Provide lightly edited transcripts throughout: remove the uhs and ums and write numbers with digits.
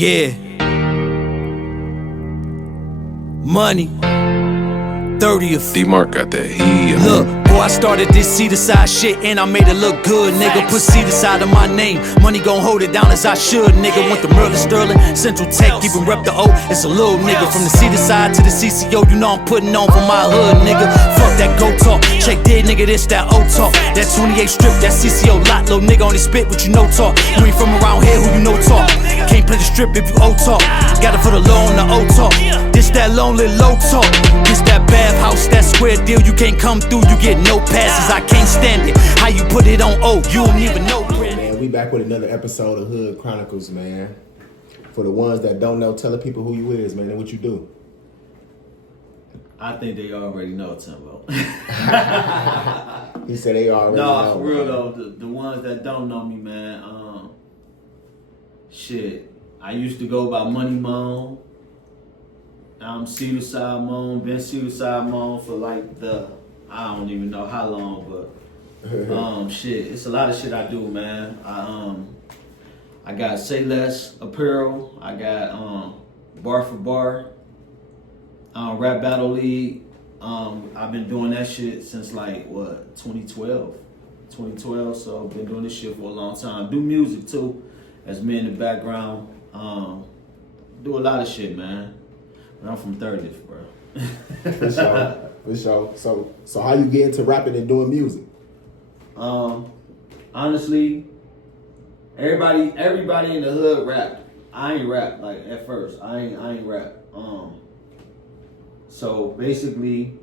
Yeah. Money. 30th. D-Mark got that heat. Look, boy, I started this CEDARSIDE shit and I made it look good, nigga. Put CEDARSIDE on my name, money gon' hold it down as I should, nigga. Went to Merlin, Sterling, Central Tech, even rep the O. It's a little nigga from the CEDARSIDE to the CCO. You know I'm putting on for my hood, nigga. Fuck that go talk, check dead, nigga. This that O talk, that 28 strip, that CCO lot, little nigga only spit, but you know talk. You ain't from around here, who you know talk. Can't play the strip if you O talk. Gotta put a low on the O talk. This that lonely low talk. This that bathhouse, that square deal. You can't come through, you get no passes. I can't stand it. How you put it on O, you don't even know. Man, we back with another episode of Hood Chronicles, man. For the ones that don't know, tell the people who you is, man, and what you do. I think they already know, Timbo. He said they already know. No, for real though, the ones that don't know me, man, shit. I used to go by Money Moan. I'm CEDARSIDE Moan, been CEDARSIDE Moan for like I don't even know how long, but shit, it's a lot of shit I do, man. I got Say Less Apparel, I got Bar for Bar, Rap Battle League. I've been doing that shit since like 2012, so I've been doing this shit for a long time. Do music too, as me in the background. Do a lot of shit, man. But I'm from 30th, bro. For sure. So how you get into rapping and doing music? Honestly, everybody in the hood rap. I ain't rap like at first. I ain't rap. So basically,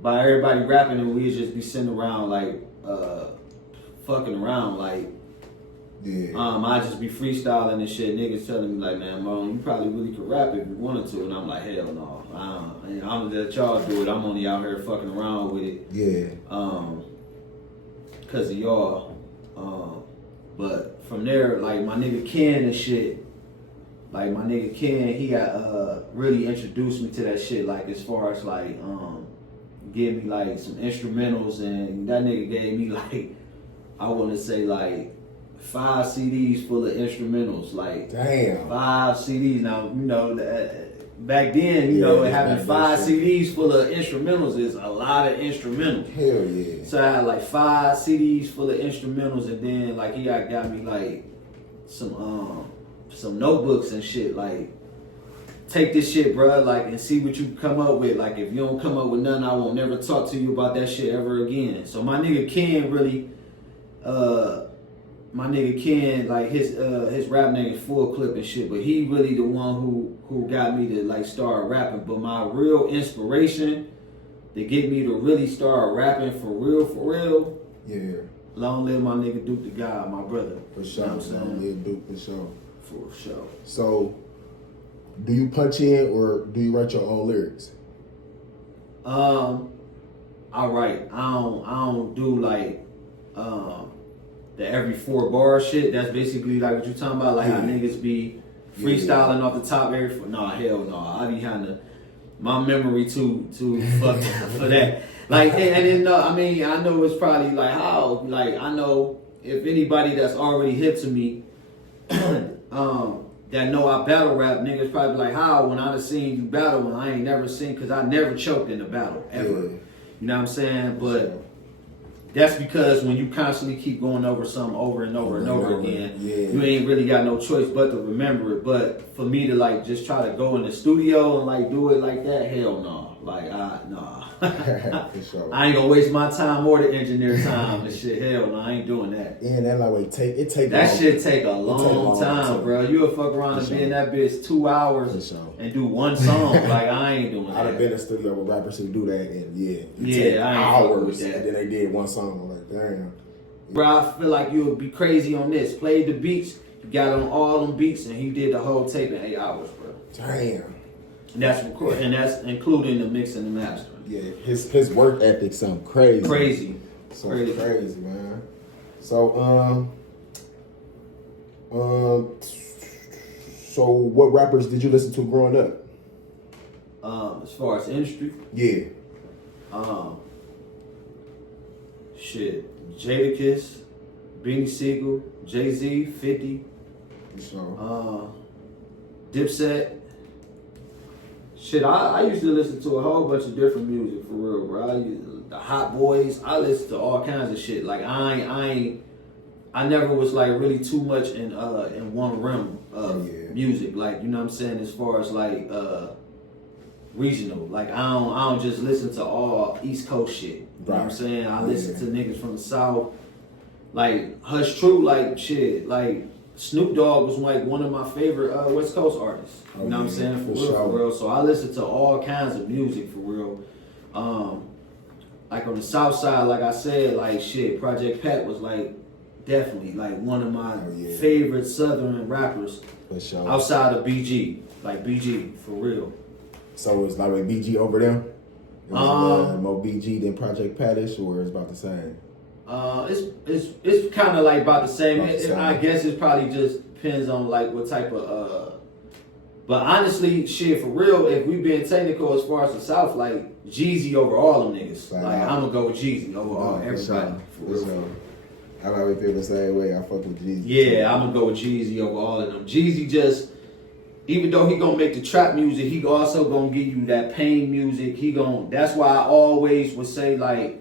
by everybody rapping, and we just be sitting around like fucking around like. Yeah. I just be freestyling and shit. Niggas telling me like, man, Mo, you probably really could rap if you wanted to, and I'm like, hell no. I'm gonna let y'all do it. I'm only out here fucking around with it. Yeah. Cause of y'all. But from there, like my nigga Ken and shit. Like my nigga Ken, he got really introduced me to that shit. Like as far as like give me like some instrumentals, and that nigga gave me like I want to say like 5 CDs full of instrumentals, like damn 5 CDs. Now you know back then, you know, having 5 CDs full of instrumentals is a lot of instrumentals. Hell yeah! So I had like 5 CDs full of instrumentals, and then like he got me like some notebooks and shit. Like take this shit, bro, like and see what you come up with. Like if you don't come up with nothing, I won't never talk to you about that shit ever again. So my nigga Ken really. My nigga Ken, like his rap name is Full Clip and shit, but he really the one who got me to like start rapping. But my real inspiration to get me to really start rapping for real. Yeah. Long live my nigga Duke the God, my brother. For sure. Long live Duke for sure. For sure. So, do you punch in or do you write your own lyrics? I write. I don't do like the every 4 bar shit. That's basically like what you talking about, like how niggas be freestyling off the top every foot. Nah, hell no. I be having my memory too fucking for that. Like and then I mean I know it's probably like how like I know if anybody that's already hip to me that know I battle rap, niggas probably like how when I done seen you battle and I ain't never seen, cause I never choked in a battle ever. Yeah. You know what I'm saying? But that's because when you constantly keep going over something over and over and over again, you ain't really got no choice but to remember it. But for me to like just try to go in the studio and like do it like that, hell no. Like nah. For sure. I ain't gonna waste my time or the engineer time and shit. Hell no, I ain't doing that. Yeah, that like it take that shit take a long time, bro. You'll fuck around and be in that bitch 2 hours and do one song. Like I ain't doing that. I've been in the studio with rappers who do that, and I ain't hours, with that. and then they did one song. I'm like, damn. Bro, I feel like you would be crazy on this. Played the beats, you got on all them beats, and he did the whole tape in 8 hours, bro. Damn. And that's recording, and that's including the mix and the mastering. Yeah, his work ethic something crazy. Crazy, man. So so what rappers did you listen to growing up? As far as industry, yeah. Shit, Jadakiss, Beanie Siegel, Jay-Z, 50. For sure. Dipset. Shit, I used to listen to a whole bunch of different music for real, bro. The Hot Boys. I listen to all kinds of shit. Like I never was like really too much in one realm of music. Like, you know what I'm saying, as far as like regional. Like I don't just listen to all East Coast shit. You know what I'm saying? I listen to niggas from the South. Like Hush True, like shit, like Snoop Dogg was like one of my favorite West Coast artists. You know what I'm saying? For real. So I listen to all kinds of music for real. Like on the South Side, like I said, like shit, Project Pat was like definitely like one of my favorite Southern rappers outside of BG. Like BG, for real. So it's like with BG over them? It was more BG than Project Pat-ish, or it's about the same? It's kind of like about the same. I guess it probably just depends on like what type of. But honestly, shit, for real, if we being technical as far as the South, like Jeezy over all them niggas. Like I'm gonna go with Jeezy over all everybody. For real. I probably feel the same way. I fuck with Jeezy. Yeah, I'm gonna go with Jeezy over all of them. Jeezy just, even though he gonna make the trap music, he also gonna give you that pain music. That's why I always would say, like,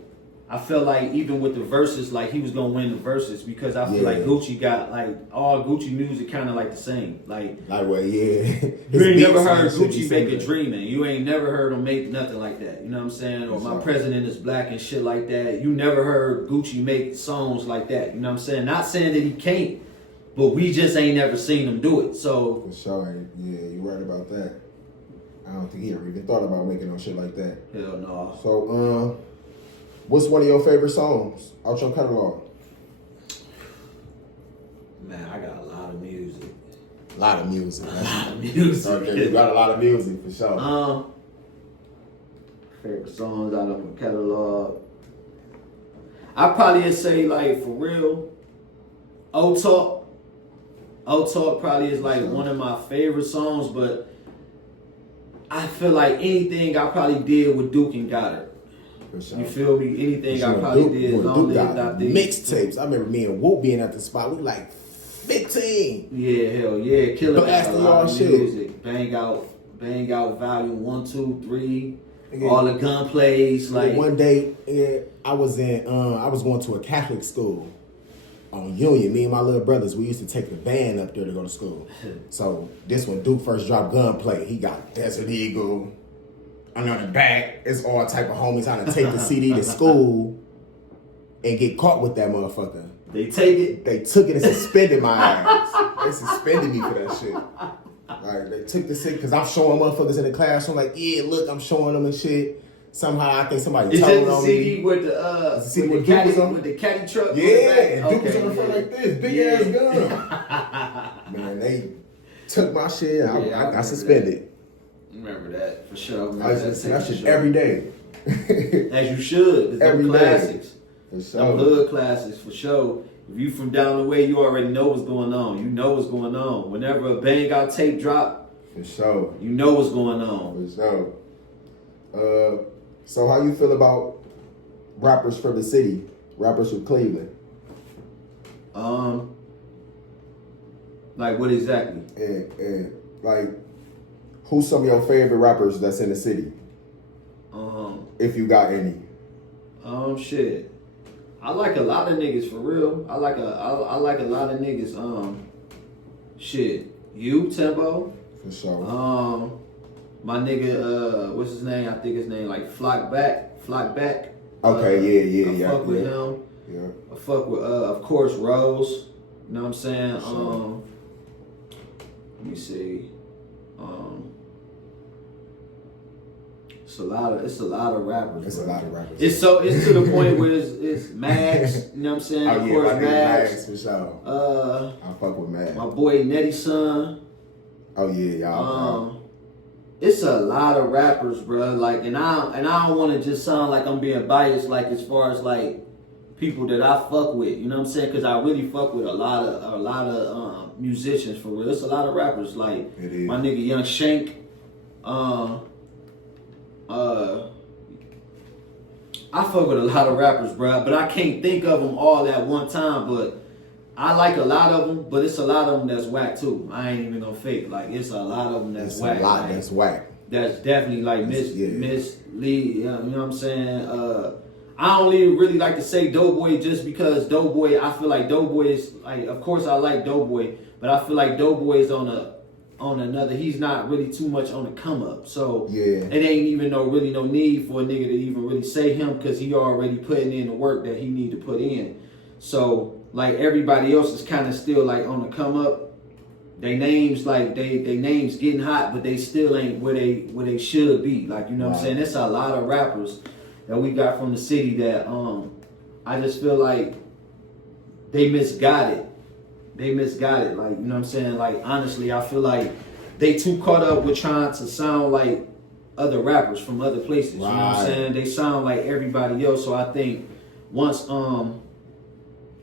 I felt like even with the verses, like he was gonna win the verses, because I feel like Gucci got like all Gucci music kind of like the same. Like well, yeah. You ain't never heard Gucci make a Dreamin'. You ain't never heard him make nothing like that. You know what I'm saying? Or My President Is Black and shit like that. You never heard Gucci make songs like that. You know what I'm saying? Not saying that he can't, but we just ain't never seen him do it. So for sure, yeah, you're right about that. I don't think he ever even thought about making no shit like that. Hell no. So what's one of your favorite songs out your catalog? Man, I got a lot of music. A lot of music. Okay, you got a lot of music for sure. Favorite songs out of my catalog. I probably say, like, for real, Old Talk. Old Talk probably is like one of my favorite songs, but I feel like anything I probably did with Duke and Goddard. Sure. You feel me? Anything I probably did. Mixtapes. I remember me and Whoop being at the spot. We were like 15. Yeah, hell yeah. Killing a lot of music. Bang out volume 1, 2, 3. Yeah. All the gun plays. Like one day, I was going to a Catholic school on Union. Me and my little brothers, we used to take the van up there to go to school. So this when Duke first dropped Gunplay, he got Desert Eagle. And on the back, it's all type of homies trying to take the CD to school and get caught with that motherfucker. They take it? They took it and suspended my ass. They suspended me for that shit. Like, they took the shit, because I'm showing motherfuckers in the classroom, like, yeah, look, I'm showing them and shit. Somehow, I think somebody told on me. CD with the caddy truck? Yeah, and Duke was on the front like this, big ass gun. Man, they took my shit, I got suspended. Remember that for sure. I used to that shit every day. As you should. Every classics. For sure. Them hood classics for sure. If you from down the way, you already know what's going on. You know what's going on. Whenever a bang out tape drop, for sure, you know what's going on. For sure. So how you feel about rappers from the city, rappers from Cleveland? Like what exactly? And like, who's some of your favorite rappers that's in the city? If you got any. Shit. I like a lot of niggas for real. I like a lot of niggas. Shit. You, Tempo. For sure. My nigga, what's his name? I think his name like Flock Back. Okay, yeah. I fuck with him. Yeah. I fuck with of course Rose. You know what I'm saying? Sure. Let me see. It's a lot of rappers. It's a lot of rappers. It's to the point where it's Max. You know what I'm saying? Oh, of yeah, course, Max for sure. I fuck with Max. My boy Nettie Son. Oh yeah, y'all. It's a lot of rappers, bro. Like, and I don't want to just sound like I'm being biased. Like as far as like people that I fuck with, you know what I'm saying? Because I really fuck with a lot of musicians for real. It's a lot of rappers. Like my nigga Young Shank. I fuck with a lot of rappers, bro, but I can't think of them all at one time. But I like a lot of them, but it's a lot of them that's whack too. I ain't even gonna fake. Like it's a lot of them that's whack. A lot like, that's whack. That's definitely like Miss Lee. You know what I'm saying? I don't even really like to say Doughboy just because Doughboy. I feel like Doughboy is like. Of course, I like Doughboy, but I feel like Doughboy is on another. He's not really too much on the come up. So it ain't even no need for a nigga to even really say him because he already putting in the work that he need to put in. So. Like everybody else is kind of still like on the come up. They names like they names getting hot, but they still ain't where they should be. Like you know what I'm saying. There's a lot of rappers that we got from the city that I just feel like they misguided. They misguided. Like you know what I'm saying. Like honestly, I feel like they too caught up with trying to sound like other rappers from other places. You know what I'm saying. They sound like everybody else. So I think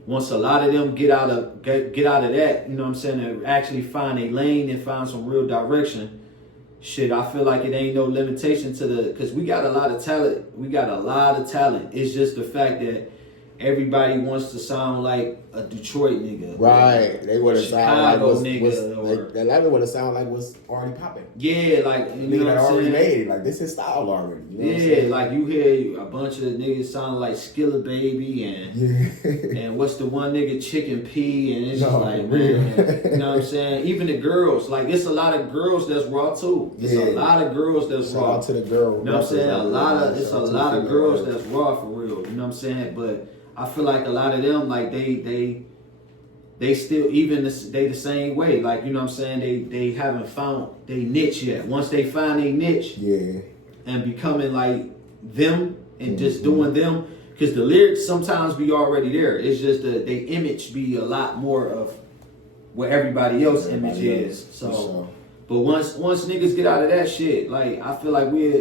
once a lot of them get out of that, you know what I'm saying, and actually find a lane and find some real direction, shit, I feel like it ain't no limitation to because we got a lot of talent. It's just the fact that everybody wants to sound like a Detroit nigga. Right. They want to sound like what's nigga. They like want to sound like what's already popping. Yeah, like you know what I'm already saying? made it. Like this is style already. You know yeah, like you hear a bunch of niggas sounding like Skilla Baby and and what's the one nigga Chicken P and it's just like real. Man, you know what I'm saying? Even the girls, like it's a lot of girls that's raw too. It's a lot of girls that's raw. Shout out to the girl. You know what I'm saying? It's a lot of girls that's raw for real. You know what I'm saying? But I feel like a lot of them, like they still they the same way. Like you know what I'm saying? They haven't found their niche yet. Once they find their niche, and becoming like them and just doing them, because the lyrics sometimes be already there. It's just that they image be a lot more of what everybody else image is. So, but once niggas get out of that shit, like I feel like we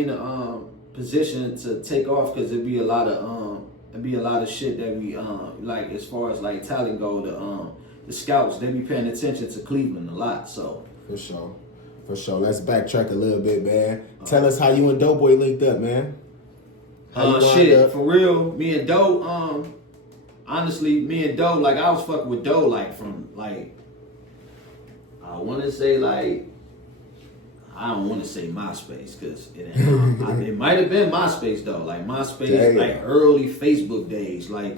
in a position to take off because it'd be a lot of shit that we like as far as like talent go. The scouts, they be paying attention to Cleveland a lot. So for sure. Let's backtrack a little bit, man. Tell us how you and Doughboy linked up, man. Shit, for real. Me and Doe, honestly, like I was fucking with Doe like from like I want to say like. I don't want to say MySpace because it ain't. It might have been MySpace though, like MySpace, like early Facebook days. Like,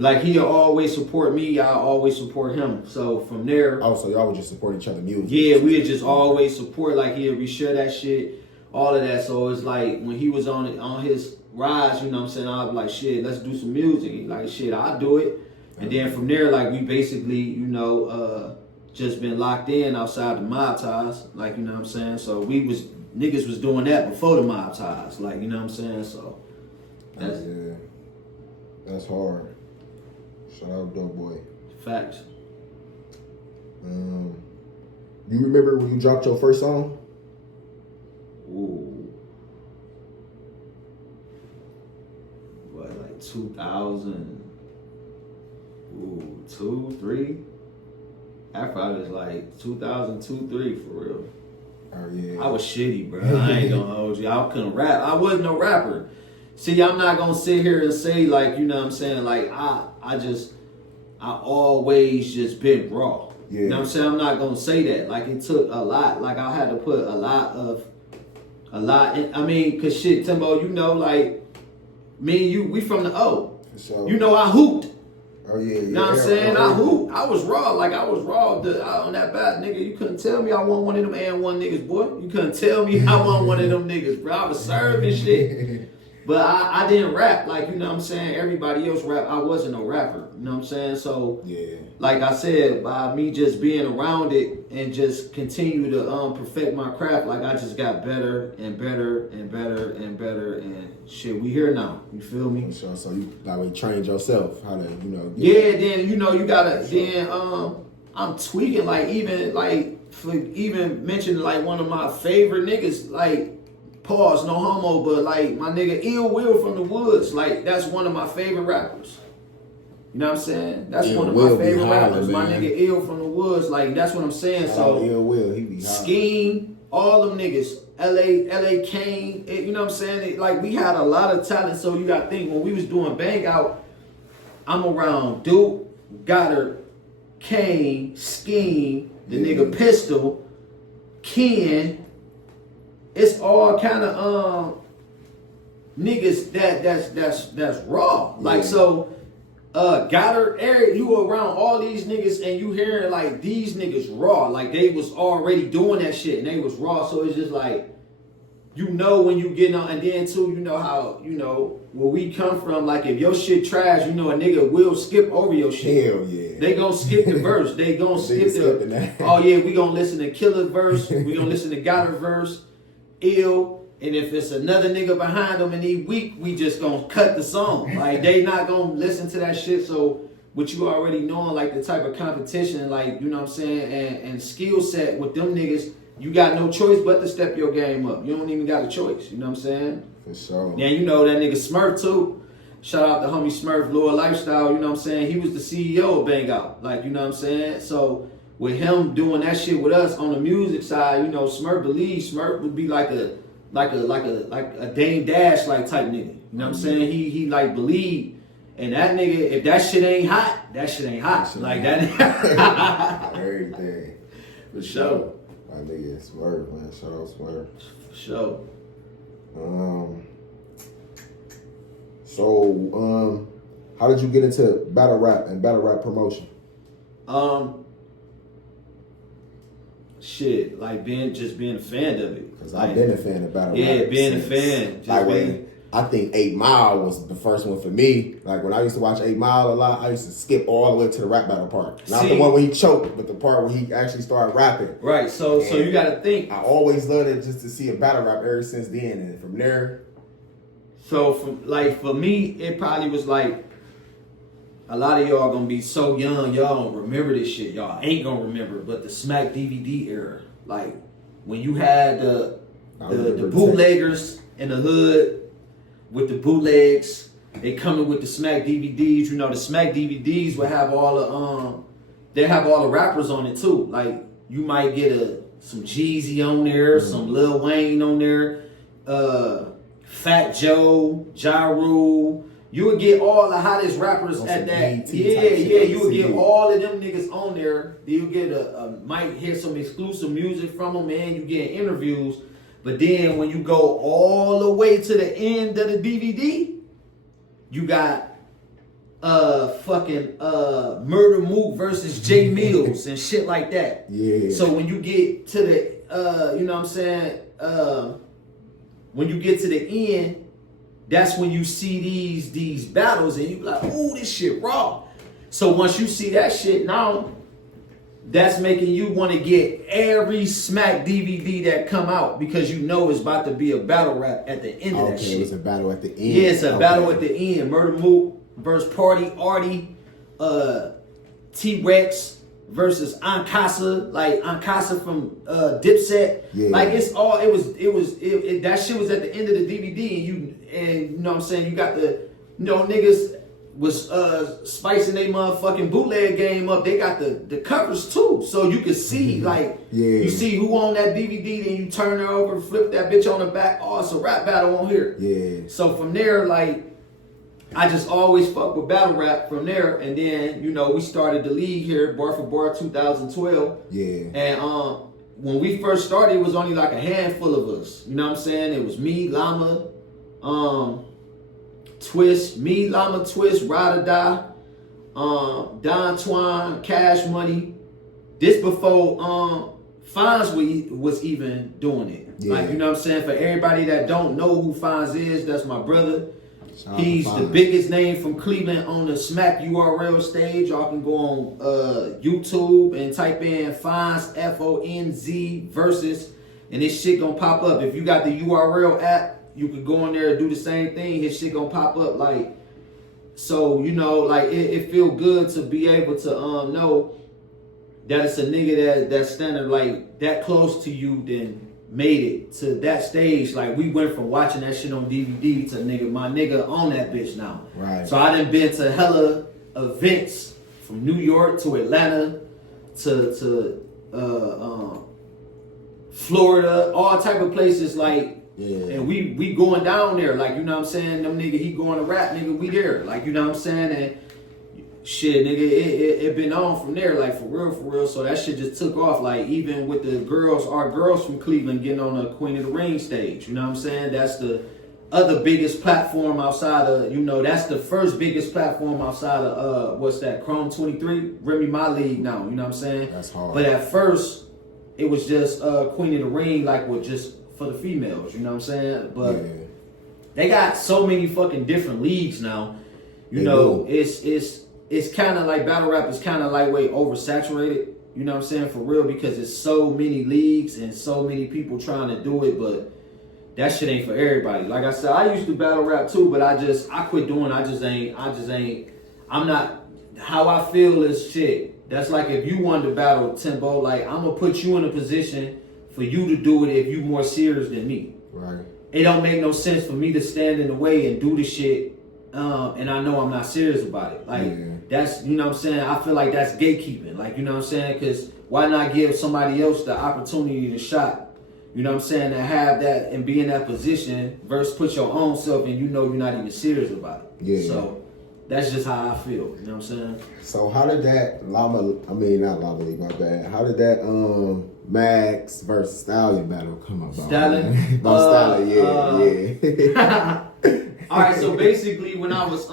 like he'll always support me, I always support him. So from there, so y'all would just support each other music. Yeah, we'd just always support. Like he'll reshare that shit, all of that. So it's like when he was on his rise, you know what I'm saying? I was like, shit, let's do some music. He like, shit, I'll do it. And then from there, like we basically, you know, just been locked in outside the mob ties, like you know what I'm saying. So niggas was doing that before the mob ties, like you know what I'm saying. So that's hard. Shout out Doughboy. Facts. You remember when you dropped your first song? Ooh, what like 2000? Ooh, 2, 3. That probably was like 2002, 3 for real. Oh yeah. I was shitty, bro. I ain't gonna hold you. I couldn't rap. I wasn't no rapper. See, I'm not gonna sit here and say like, you know what I'm saying? Like I always just been raw. Yeah. You know what I'm saying? I'm not gonna say that. Like it took a lot. Like I had to put a lot in. I mean, cause shit, Timbo, you know, like me and you, we from the O. So, you know I hooped. Oh yeah, you know what I'm saying? I was raw. Like I was raw on that bat, nigga. You couldn't tell me I wasn't one of them and one niggas, boy. You couldn't tell me I wasn't one of them niggas, bro. I was serving shit. But I didn't rap, like, you know what I'm saying? Everybody else rap. I wasn't a rapper, you know what I'm saying? So, like I said, by me just being around it and just continue to perfect my craft, like I just got better and better and better and better and shit, we here now. You feel me? Sure. So you like trained yourself how to, you know. Then, you know, you gotta, then I'm tweaking, like, even mentioning, like, one of my favorite niggas, like, pause, no homo, but like my nigga Ill Will from the Woods, like that's one of my favorite rappers. You know what I'm saying? That's one of my favorite rappers. My nigga Ill from the Woods, like that's what I'm saying. So Ill Will, he be Scheme, all them niggas, LA Kane, you know what I'm saying? Like we had a lot of talent. So you gotta think when we was doing Bang Out, I'm around Duke, Goddard, Kane, Scheme, the nigga Pistol, Ken. It's all kind of niggas that's raw. Like so, Goddard, Eric, you were around all these niggas and you hearing like these niggas raw. Like they was already doing that shit and they was raw. So it's just like, you know when you get on, and then too, you know how, you know, where we come from, like if your shit trash, you know a nigga will skip over your shit. Hell yeah. They gonna skip the verse. They gonna skip the, oh yeah, we gonna listen to Killer verse, we gonna listen to Goddard verse, Ill, and if it's another nigga behind them and he weak, we just gonna cut the song. Like they not gonna listen to that shit, so what you already knowing, like the type of competition, like, you know what I'm saying, and skill set with them niggas, you got no choice but to step your game up. You don't even got a choice. You know what I'm saying? For sure. And you know that nigga Smurf too. Shout out to homie Smurf, Lower Lifestyle. You know what I'm saying? He was the CEO of Bang Out. Like, you know what I'm saying? So with him doing that shit with us on the music side, you know, Smurf would be like a Dame Dash like type nigga. You know what I'm saying? He like believe. And that nigga, if that shit ain't hot, that shit ain't hot. Like that. Everything. For sure. My nigga Smurf, man. Shout out Smurf. For sure. So, how did you get into battle rap and battle rap promotion? Shit, like being a fan of it. Because like, I've been a fan of battle rap. Yeah, being a fan. I think 8 Mile was the first one for me. Like when I used to watch 8 Mile a lot, I used to skip all the way to the rap battle part. Not the one where he choked, but the part where he actually started rapping. Right. So you got to think. I always loved it just to see a battle rap ever since then, and from there. So for me, it probably was like a lot of y'all gonna be so young, y'all don't remember this shit. Y'all ain't gonna remember, but the Smack DVD era, like when you had the bootleggers in the hood. With the bootlegs, they coming with the Smack DVDs. You know, the Smack DVDs will have all the they have all the rappers on it too. Like you might get some Jeezy on there, some Lil Wayne on there, Fat Joe, Ja Rule. You would get all the hottest rappers at that. You would get all of them niggas on there. You get might hear some exclusive music from them, and you get interviews. But then when you go all the way to the end of the DVD, you got Murder Mook versus Jay Mills and shit like that. Yeah. So when you get to the you know what I'm saying, when you get to the end, that's when you see these battles and you be like, ooh, this shit raw. So once you see that shit now, that's making you want to get every Smack DVD that come out because you know it's about to be a battle rap at the end of that shit. Okay, it's a battle at the end. Yeah, it's a battle at the end. Murder Mook versus Party Artie, T-Rex versus Ankasa, like Ankasa from Dipset. Yeah. Like it's all that shit was at the end of the DVD and you know what I'm saying, you got the niggas was spicing their motherfucking bootleg game up. They got the covers too, so you can see you see who on that DVD. Then you turn her over, flip that bitch on the back. Oh, it's a rap battle on here. Yeah. So from there, like I just always fuck with battle rap from there, and then we started the league here, Bar for Bar 2012. Yeah. And when we first started, it was only like a handful of us. You know what I'm saying? It was me, Llama, Twist, me, Llama, Twist, Ride or Die, Don Twine, Cash Money. This before Fonz was even doing it. Yeah. Like, you know what I'm saying? For everybody that don't know who Fonz is, that's my brother. He's the biggest name from Cleveland on the Smack URL stage. Y'all can go on YouTube and type in Fonz, Fonz versus, and this shit gonna pop up. If you got the URL app, you could go in there and do the same thing. His shit gonna pop up. Like, so like it feel good to be able to know that it's a nigga that's standing like that close to you, then made it to that stage. Like we went from watching that shit on DVD to my nigga on that bitch now. Right. So I done been to hella events from New York to Atlanta to Florida, all type of places like. Yeah. And we going down there, like, you know what I'm saying? Them nigga, he going to rap, nigga, we there. Like, you know what I'm saying? And shit, nigga, it been on from there, like for real. So that shit just took off. Like even with the girls, our girls from Cleveland getting on the Queen of the Ring stage. You know what I'm saying? That's the other biggest platform outside of, you know, that's the first biggest platform outside of what's that, Chrome 23? Remy My League now, you know what I'm saying? That's hard. But at first, it was just Queen of the Ring, like with just for the females, you know what I'm saying? But they got so many fucking different leagues now. You know, it's kind of like battle rap is kind of like way oversaturated, you know what I'm saying, for real, because it's so many leagues and so many people trying to do it, but that shit ain't for everybody. Like I said, I used to battle rap too, but I quit doing. I'm not. How I feel is shit. That's like if you wanted to battle Timbo, like I'm gonna put you in a position for you to do it if you more serious than me. Right. It don't make no sense for me to stand in the way and do the shit, and I know I'm not serious about it. Like that's, you know what I'm saying. I feel like that's gatekeeping. Like, you know what I'm saying, because why not give somebody else the opportunity to shot? You know what I'm saying? To have that and be in that position versus put your own self and you know you're not even serious about it. Yeah. So that's just how I feel. You know what I'm saying? So how did that not Llama League, my bad. How did that Max versus Stallion battle come about? Stallion? Stallion, yeah. All right, so basically when I was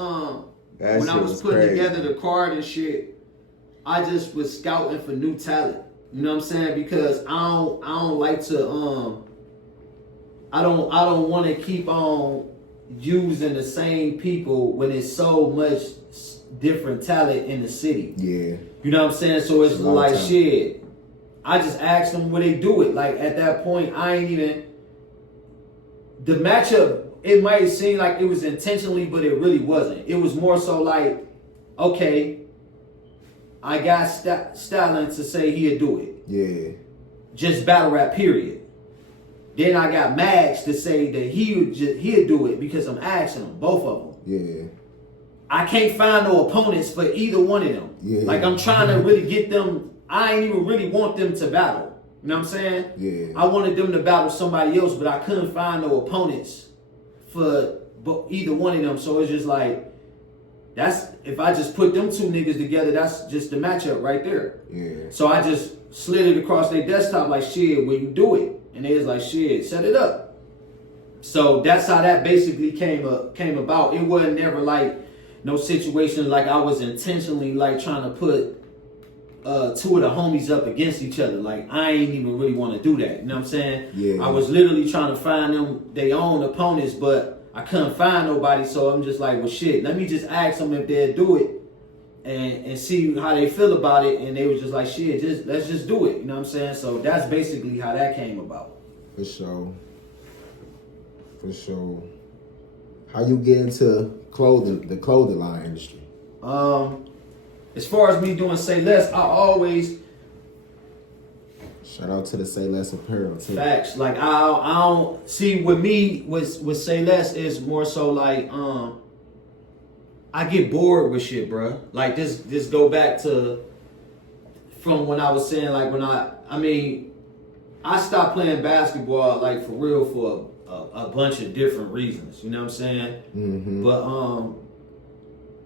putting together the card and shit, I just was scouting for new talent. You know what I'm saying? Because I don't like to I don't want to keep on using the same people when there's so much different talent in the city. Yeah. You know what I'm saying? So it's like shit. I just asked them where they do it. Like at that point, I ain't even the matchup. It might seem like it was intentionally, but it really wasn't. It was more so like, okay, I got Stalin to say he'd do it. Yeah. Just battle rap, period. Then I got Max to say that he'd do it because I'm asking him, both of them. Yeah. I can't find no opponents for either one of them. Yeah. Like I'm trying to really get them. I ain't even really want them to battle. You know what I'm saying? Yeah. I wanted them to battle somebody else, but I couldn't find no opponents for either one of them. So it's just like, that's, if I just put them two niggas together, that's just the matchup right there. Yeah. So I just slid it across their desktop like, shit, will you do it? And they was like, shit, set it up. So that's how that basically came about. It wasn't never like no situation like I was intentionally like trying to put two of the homies up against each other. Like I ain't even really want to do that. You know what I'm saying? Yeah. I was literally trying to find them their own opponents, but I couldn't find nobody, so I'm just like, well, shit, let me just ask them if they'll do it and see how they feel about it. And they was just like, shit, let's just do it. You know what I'm saying? So that's basically how that came about. For sure. How you get into the clothing line industry? As far as me doing Say Less, I always... Shout out to the Say Less apparel too. Facts. Like I don't see with me with Say Less is more so like I get bored with shit, bro. Like this go back to from when I was saying like when I stopped playing basketball like for real for a bunch of different reasons. You know what I'm saying? Mm-hmm. But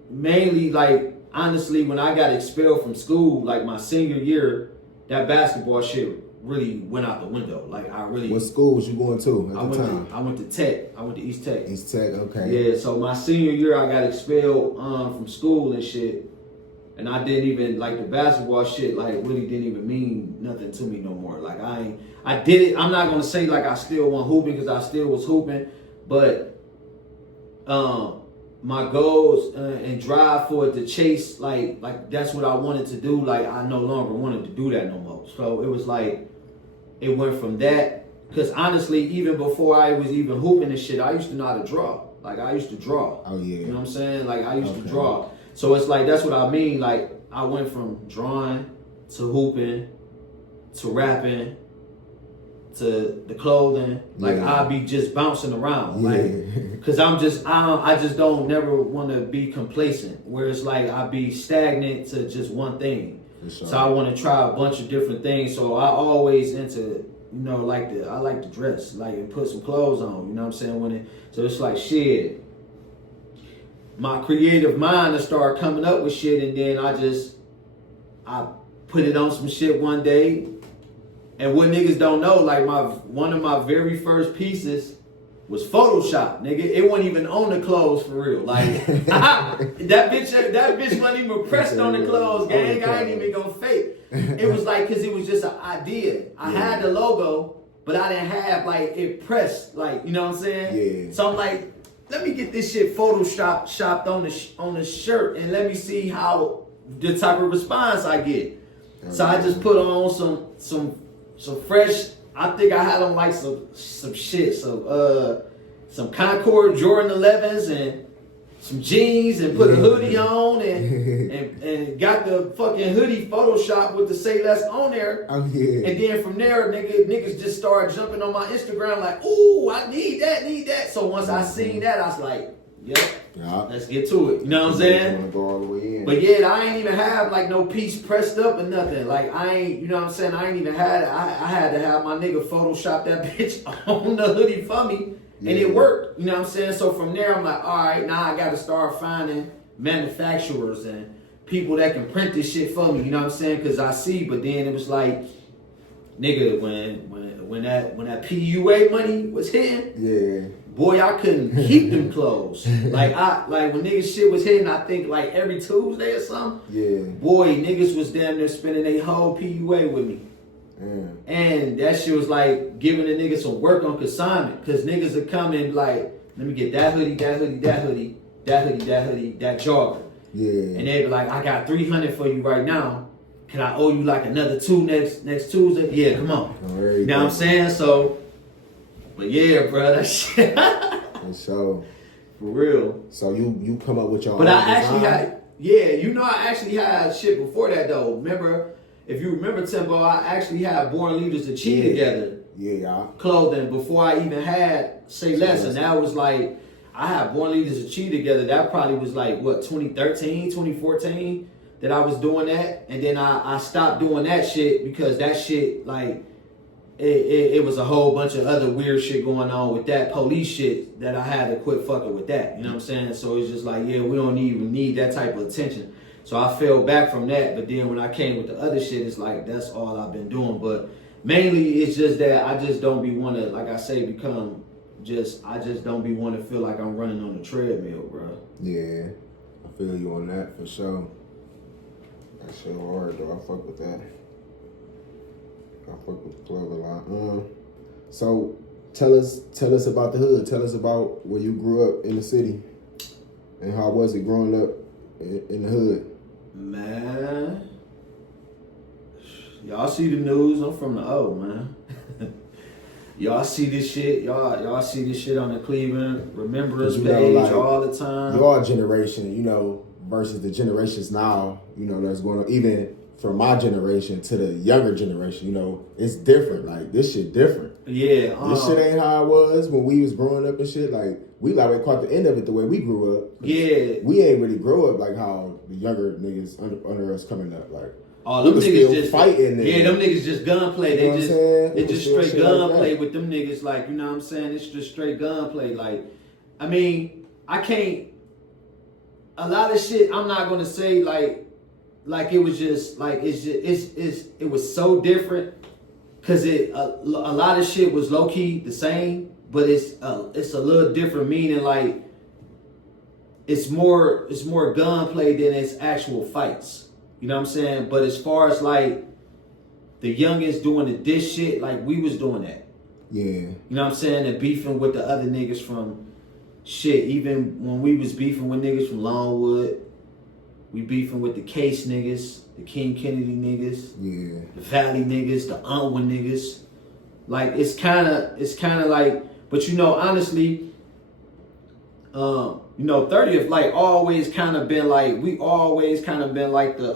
mainly like honestly when I got expelled from school like my senior year, that basketball shit really went out the window. Like I really. What school was you going to at the time? I went to Tech. I went to East Tech. East Tech, okay. Yeah, so my senior year I got expelled from school and shit. And I didn't even like the basketball shit like really didn't even mean nothing to me no more. Like I did it. I'm not gonna say like I still want hooping because I still was hooping, but my goals and drive for it to chase like that's what I wanted to do. Like I no longer wanted to do that no more. So it was like it went from that because honestly, even before I was even hooping and shit, I used to know how to draw. Like I used to draw. Oh yeah. You know what I'm saying? Like I used to draw. So it's like that's what I mean. Like I went from drawing to hooping to rapping to the clothing. Like I'll be just bouncing around. Like cause I just don't never want to be complacent. Where it's like I be stagnant to just one thing. Sure. So I want to try a bunch of different things. So I always into, I like to dress, like and put some clothes on. You know what I'm saying? So it's like shit. my creative mind to start coming up with shit, and then I put it on some shit one day. And what niggas don't know, like one of my very first pieces was Photoshop, nigga. It wasn't even on the clothes for real. Like that bitch wasn't even pressed on the clothes, gang. I ain't even gonna fake. It was like, cause it was just an idea. I had the logo, but I didn't have like it pressed, like, you know what I'm saying? Yeah. So I'm like, let me get this shit photoshopped on the shirt, and let me see how the type of response I get. So I just put on some fresh. I think I had on like some shit, some Concord Jordan 11s and some jeans, and put a hoodie on, and got the fucking hoodie Photoshop with the Say Less on there. Oh, yeah. And then from there, niggas just started jumping on my Instagram like, ooh, I need that. So once I seen that, I was like, yep, let's get to it. You know what I'm saying? Wanna go all the way in. But yeah, I ain't even have like no piece pressed up or nothing. Like I ain't, you know what I'm saying? I ain't even had, I had to have my nigga Photoshop that bitch on the hoodie for me. And it worked, you know what I'm saying? So from there, I'm like, all right, now I got to start finding manufacturers and people that can print this shit for me, you know what I'm saying? Because I see, but then it was like, nigga, when that PUA money was hitting, boy, I couldn't keep them clothes. Like when niggas shit was hitting, I think like every Tuesday or something. Boy, niggas was damn near spending a whole PUA with me. And that shit was like giving the niggas some work on consignment, cause niggas would come in like, let me get that hoodie, that jogger. And they'd be like, I got 300 for you right now. Can I owe you like another 2 next Tuesday? Yeah, come on. You know what I'm saying? So, but yeah, bro, that shit. So, for real. So you come up with your But own I actually design? I actually had shit before that though. Remember? If you remember, Timbo, I actually had Born Leaders Achieve Together clothing before I even had Say Less. And that was like, I had Born Leaders Achieve Together. That probably was like, what, 2013, 2014 that I was doing that. And then I stopped doing that shit because that shit, like, it was a whole bunch of other weird shit going on with that police shit that I had to quit fucking with that. You know what I'm saying? So it's just like, yeah, we don't even need that type of attention. So I fell back from that, but then when I came with the other shit, it's like, that's all I've been doing. But mainly it's just that I just don't be want to, like I say, I just don't be want to feel like I'm running on the treadmill, bro. Yeah, I feel you on that for sure. That shit hard though, I fuck with that. I fuck with the club a lot. So tell us about the hood. Tell us about where you grew up in the city. And how was it growing up in the hood? Man, y'all see the news. I'm from the O, man. Y'all see this shit. Y'all see this shit on the Cleveland Remembrance page like, all the time. Your generation, versus the generations now, that's going on. Even from my generation to the younger generation, it's different. Like, this shit different. Yeah. This shit ain't how it was when we was growing up and shit. Like, we caught the end of it the way we grew up. Yeah. We ain't really grow up like how the younger niggas under us coming up. Like, oh, them niggas just fighting. Yeah, them niggas just gunplay. They just straight gunplay like with them niggas. Like, you know what I'm saying? It's just straight gunplay. Like, I mean, I can't. A lot of shit. I'm not gonna say like it was just like it was so different because a lot of shit was low key the same, but it's a little different. Meaning like it's more gunplay than it's actual fights. You know what I'm saying? But as far as like the youngest doing the diss shit, like we was doing that. Yeah. You know what I'm saying? And beefing with the other niggas from shit. Even when we was beefing with niggas from Longwood, we beefing with the Case niggas, the King Kennedy niggas, the Valley niggas, the Unwin niggas. Like it's kind of like, but honestly, 30th like always kind of been like we always kind of been like the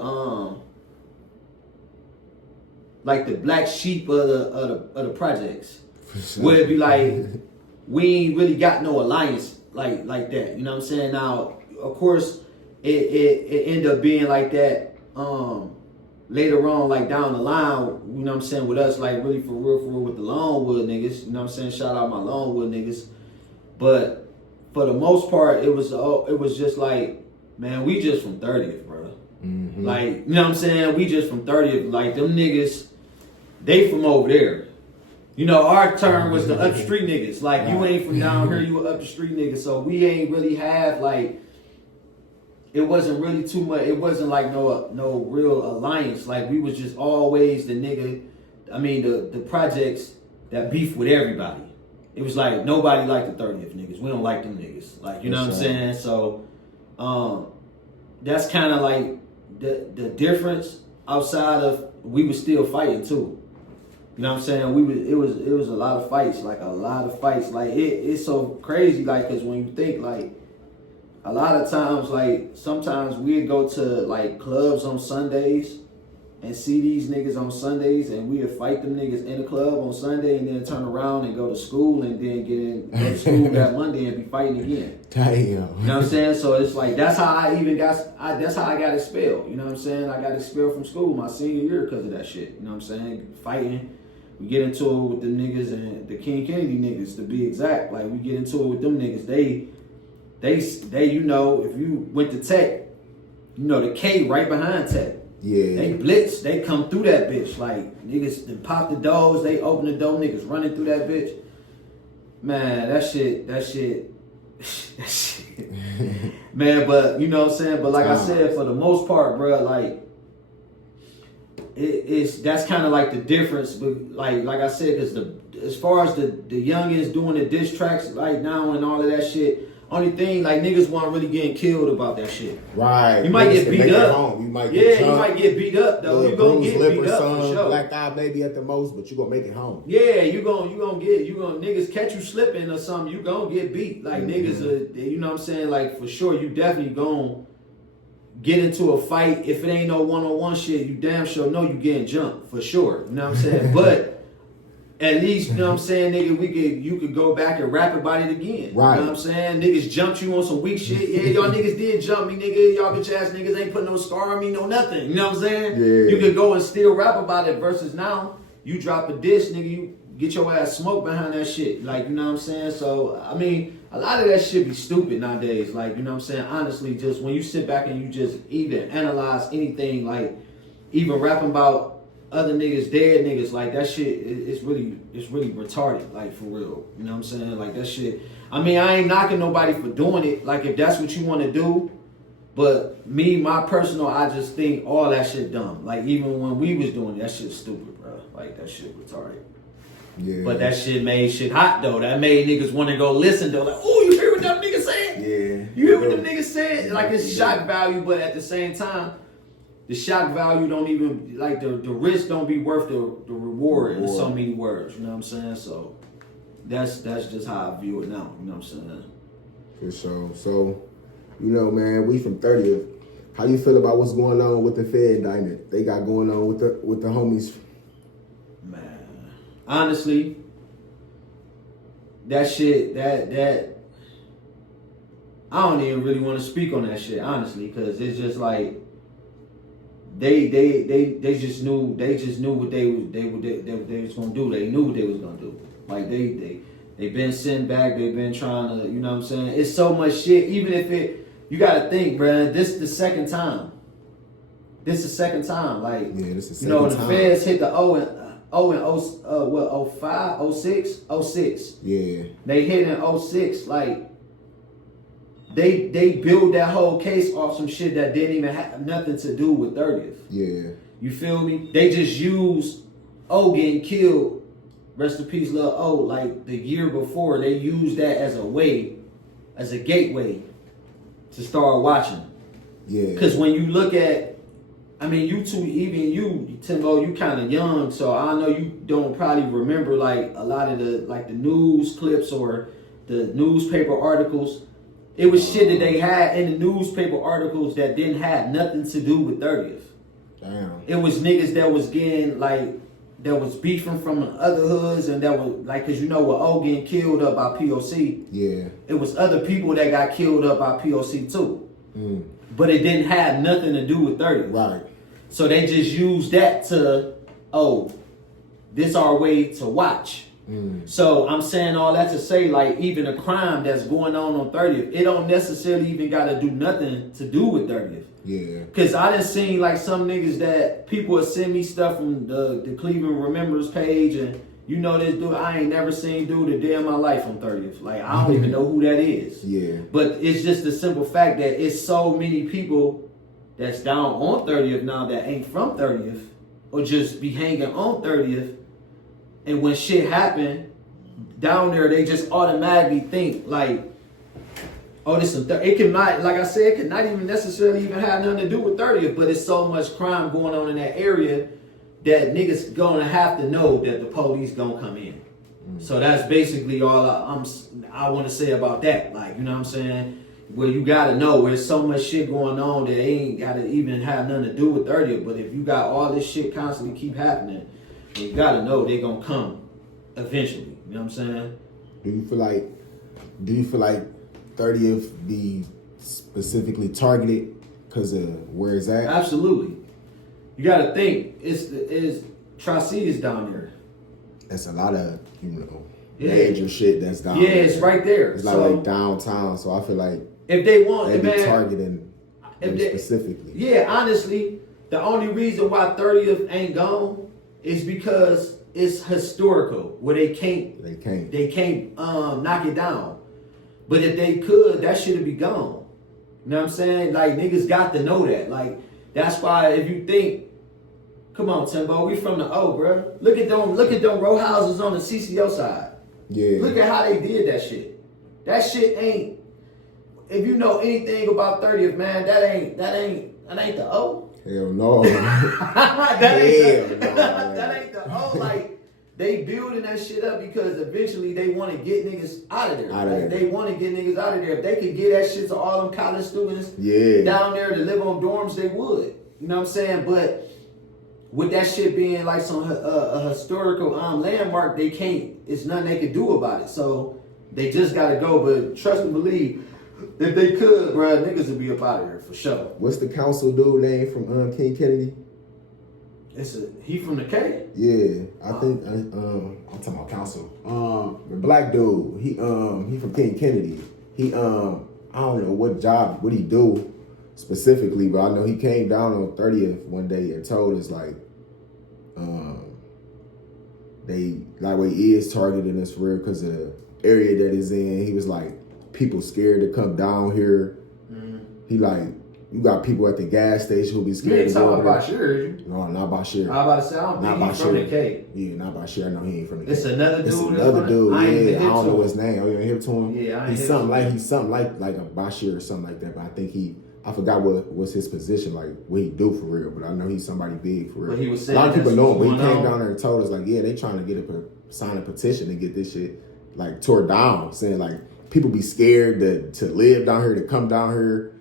black sheep of the projects, sure. Where it be like we ain't really got no alliance like that. You know what I'm saying? Now, of course, it ended up being like that later on, like down the line. You know what I'm saying? With us, like really for real with the Longwood niggas. You know what I'm saying? Shout out my Longwood niggas, but. for the most part, it was just like, man, we just from 30th, bro. Mm-hmm. Like, you know what I'm saying? We just from 30th. Like, them niggas, they from over there. You know, our term was the up the street niggas. Like, you ain't from down here, you a up the street nigga. So we ain't really have, like, it wasn't really too much. It wasn't like no real alliance. Like, we was just always the nigga, I mean, the projects that beef with everybody. It was like, nobody liked the 30th niggas. We don't like them niggas. Like, you know what I'm saying? So, that's kind of like the difference outside of, we was still fighting too. You know what I'm saying? It was a lot of fights, like a lot of fights. Like it's so crazy, like, cause when you think, like, a lot of times, like, sometimes we'd go to like clubs on Sundays and see these niggas on Sundays, and we'd fight them niggas in the club on Sunday, and then turn around and go to school, and then go to school that Monday and be fighting again. Damn. You know what I'm saying? So it's like, that's how I got expelled. You know what I'm saying? I got expelled from school my senior year because of that shit. You know what I'm saying? Fighting. We get into it with the niggas and the King Kennedy niggas, to be exact. Like, we get into it with them niggas. They you know, if you went to Tech, you know, the K right behind Tech. Yeah. They blitz, they come through that bitch. Like, niggas then pop the doors, they open the door, niggas running through that bitch. Man, that shit. Man, but you know what I'm saying? But like I said, for the most part, bro, like, that's kind of like the difference, but like I said, because as far as the youngins doing the diss tracks right now and all of that shit, only thing, like, niggas weren't really getting killed about that shit. Right. You might get beat up. You might get you might get beat up though. You gonna get beat up for sure. Black eye maybe at the most, but you gonna make it home. Yeah, you gonna niggas catch you slipping or something, you gonna get beat. Like, niggas are, you know what I'm saying? Like, for sure, you definitely gonna get into a fight. If it ain't no one-on-one shit, you damn sure know you getting jumped for sure. You know what I'm saying? But at least, you know what I'm saying, nigga, you could go back and rap about it again. Right. You know what I'm saying? Niggas jumped you on some weak shit. Yeah, y'all niggas did jump me, nigga. Y'all bitch ass niggas ain't put no scar on me, no nothing. You know what I'm saying? Yeah. You could go and still rap about it versus now, you drop a diss, nigga, you get your ass smoked behind that shit. Like, you know what I'm saying? So, I mean, a lot of that shit be stupid nowadays. Like, you know what I'm saying? Honestly, just when you sit back and you just even analyze anything, like, even rapping about other niggas, dead niggas, like, that shit, it's really retarded, like, for real. You know what I'm saying? Like, that shit, I mean, I ain't knocking nobody for doing it, like, if that's what you want to do, but me, my personal, I just think all that shit dumb. Like, even when we was doing it, that shit stupid, bro. Like, that shit retarded. Yeah. But that shit made shit hot, though. That made niggas want to go listen, though. Like, oh, you hear what that nigga said? Yeah. You hear what them niggas said? Like, it's shock value, but at the same time, the shock value don't even, like, the risk don't be worth the reward in so many words. You know what I'm saying? So that's just how I view it now. You know what I'm saying? For sure. So, you know, man, we from 30th. How you feel about what's going on with the Fed indictment they got going on with the homies? Man, honestly, that shit, that I don't even really want to speak on that shit, honestly, because it's just like, They just knew what they was gonna do. They knew what they was gonna do. Like, they been sent back. They been trying to, you know what I'm saying? It's so much shit. Even if you gotta think, bruh. This is the second time. Like, yeah, this is you know, the time. Feds hit the 05, 06. Yeah. They hit in 06, like. They build that whole case off some shit that didn't even have nothing to do with 30th. Yeah. You feel me? They just used O getting killed, rest in peace, Lil O, like the year before. They used that as a gateway to start watching. Yeah. Because when you look at, I mean, you two, even you, Timbo, you kind of young, so I know you don't probably remember, like, a lot of the news clips or the newspaper articles. It was shit that they had in the newspaper articles that didn't have nothing to do with 30th. Damn. It was niggas that was getting, like, that was beefing from the other hoods, and that was, like, cause you know what, O getting killed up by POC. Yeah. It was other people that got killed up by POC too. Mm. But it didn't have nothing to do with 30th. Right. So they just used that to, oh, this our way to watch. So I'm saying all that to say, like, even a crime that's going on 30th, it don't necessarily even got to do nothing to do with 30th. Yeah. Cause I done seen like some niggas that people would send me stuff from the Cleveland Remembers page, and you know this dude, I ain't never seen dude a day in my life on 30th. Like, I don't even know who that is. Yeah. But it's just the simple fact that it's so many people that's down on 30th now that ain't from 30th, or just be hanging on 30th. And when shit happen down there, they just automatically think like, oh, this is it can not, like I said, it could not even necessarily even have nothing to do with 30th, but it's so much crime going on in that area that niggas gonna have to know that the police gonna come in. So that's basically all I want to say about that. Like, you know what I'm saying? Well, you gotta know there's so much shit going on that ain't gotta even have nothing to do with 30th. But if you got all this shit constantly keep happening, you gotta know they gonna come eventually. You know what I'm saying? Do you feel like 30th be specifically targeted because of where it's at? Absolutely. You gotta think it's Tri-Cities down there. That's a lot of major shit that's down there. Yeah, it's right there. It's like downtown, so I feel like if they want, they be targeting them specifically. Yeah, honestly, the only reason why 30th ain't gone is because it's historical, where they can't knock it down. But if they could, that shit'd be gone. You know what I'm saying? Like, niggas got to know that. Like, that's why if you think, come on, Timbo, we from the O, bro. Look at them row houses on the CCO side. Yeah. Look at how they did that shit. That shit ain't. If you know anything about 30th, man, that ain't the O. Hell no. that ain't the O. Like, they building that shit up because eventually they want to get niggas out of there. They want to get niggas out of there. If they could get that shit to all them college students down there to live on dorms, they would. You know what I'm saying? But with that shit being like some a historical landmark, they can't. It's nothing they can do about it. So they just gotta go. But trust and believe, if they could, bro, niggas would be up out of there for sure. What's the council dude name from King Kennedy? He from the K? Yeah, I think I'm talking about council. The black dude, he from King Kennedy. He I don't know what he do specifically, but I know he came down on 30th one day and told us like they like what he is targeting us for real because of the area that he's in. He was like, people scared to come down here. He like, you got people at the gas station who be scared to go over there. Bashir. No, not Bashir. I'm about to say, I don't think he's from the K. Yeah, not Bashir. I know he ain't from the K. It's another dude. It's another dude. I don't know him. his name. Oh, you ain't hip to him? Yeah, I ain't he's something like a Bashir or something like that. But I think I forgot what was his position, like what he do for real. But I know he's somebody big for real. But he was a saying lot of people know him, but he came on. down there and told us like, yeah, they trying to sign a petition to get this shit like tore down, saying like people be scared to live down here, to come down here.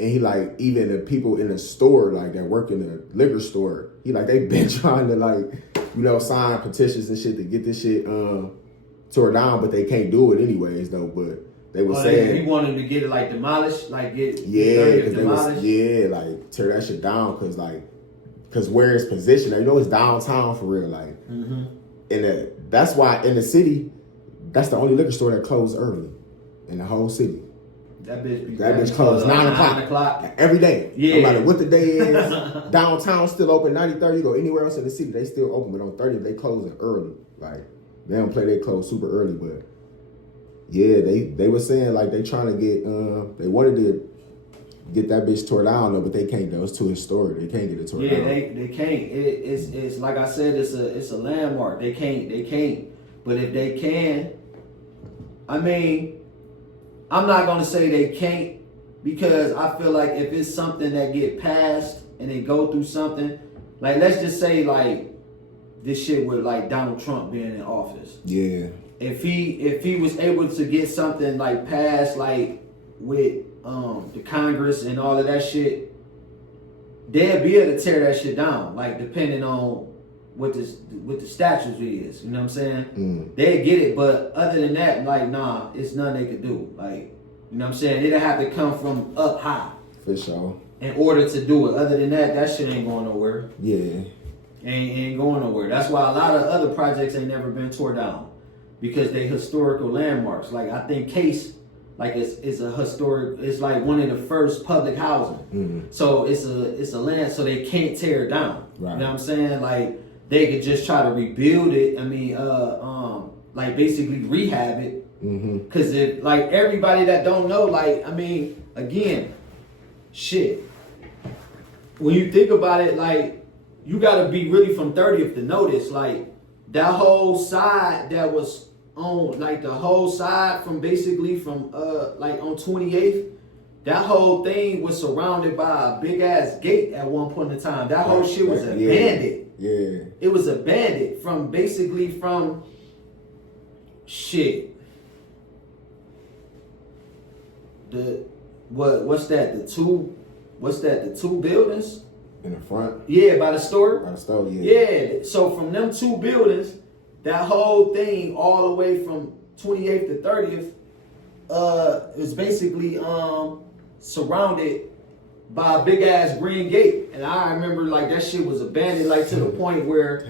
And he like, even the people in the store, like that work in the liquor store, he like, they been trying to like, sign petitions and shit to get this shit tore down, but they can't do it anyways though. But they were saying he wanted to get it like demolished, like get because demolished. Like tear that shit down because where it's positioned, it's downtown for real, like, and that's why in the city, that's the only liquor store that closed early in the whole city. That bitch closed 9 o'clock every day. Yeah. No matter what the day is, downtown still open. 90-30, you go anywhere else in the city, they still open. But on 30th, they closing early. Like, they don't play, they close super early. But yeah, they were saying like they trying to get, they wanted to get that bitch tore down though, but they can't though. It's too historic. They can't get it tore down. Yeah, they can't. It's like I said, it's a landmark. They can't. But if they can, I mean, I'm not gonna say they can't, because I feel like if it's something that get passed and they go through something, like let's just say like this shit with like Donald Trump being in office. Yeah. If he was able to get something like passed like with the Congress and all of that shit, they'll be able to tear that shit down, like depending on what the statutes is, you know what I'm saying? They get it, but other than that, like, nah, it's nothing they could do. Like, you know what I'm saying? It'll have to come from up high. For sure. In order to do it. Other than that shit ain't going nowhere. Yeah. Ain't going nowhere. That's why a lot of other projects ain't never been tore down. because they historical landmarks. Like I think Case, like it's a historic. It's like one of the first public housing. So it's a land, so they can't tear it down. Right. You know what I'm saying? Like they could just try to rebuild it. I mean, like basically rehab it. Cause if like everybody that don't know, like I mean, again, shit. When you think about it, like you gotta be really from 30th to notice, like that whole side that was on, like the whole side from basically from like on 28th, that whole thing was surrounded by a big ass gate at one point in time. That whole shit was abandoned. Yeah. It was abandoned from basically from shit. What's that? The two buildings? In the front? Yeah, by the store. By the store, yeah. Yeah. So from them two buildings, that whole thing all the way from 28th to 30th, is basically surrounded by a big ass green gate. And I remember like that shit was abandoned like to the point where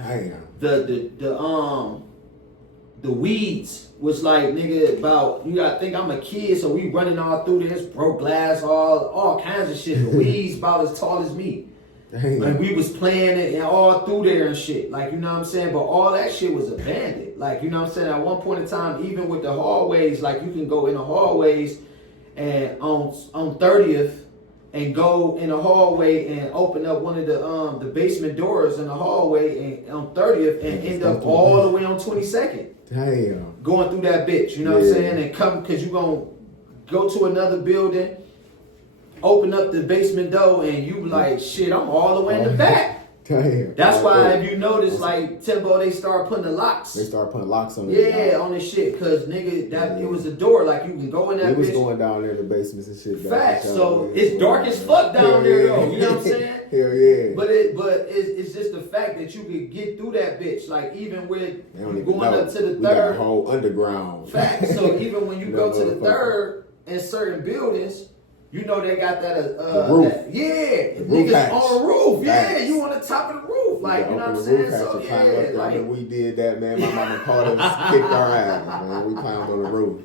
the weeds was like, nigga, about, you gotta think I'm a kid, so we running all through this, broke glass, all kinds of shit. The weeds about as tall as me. And we was playing it and all through there and shit. Like, you know what I'm saying? But all that shit was abandoned. Like, you know what I'm saying? At one point in time, even with the hallways, like you can go in the hallways and on 30th and go in the hallway and open up one of the basement doors in the hallway and on 30th and end up all the way on 22nd. Damn. Going through that bitch, you know what I'm saying? And come, cause you gonna go to another building, open up the basement door, and you like, shit, I'm all the way in the back. Damn. That's why if you notice, like Timbo, they start putting the locks. They start putting locks on it. Yeah, on this shit, cause nigga, it was a door, like you can go in that. It was bitch. going down there in the basements and shit. Facts. So it's dark as fuck down there, though. You know what I'm saying? Hell yeah. But it's just the fact that you could get through that bitch. Like even with going up to the we got third, a whole underground. Facts. So even when you go to the third in certain buildings, you know they got that the roof. The roof niggas hatch. on the roof. Facts. Yeah, you on the top of the roof. Like, you know what I'm saying? So yeah, like when we did that, man, my mama called us, kicked our ass, man. We climbed on the roof.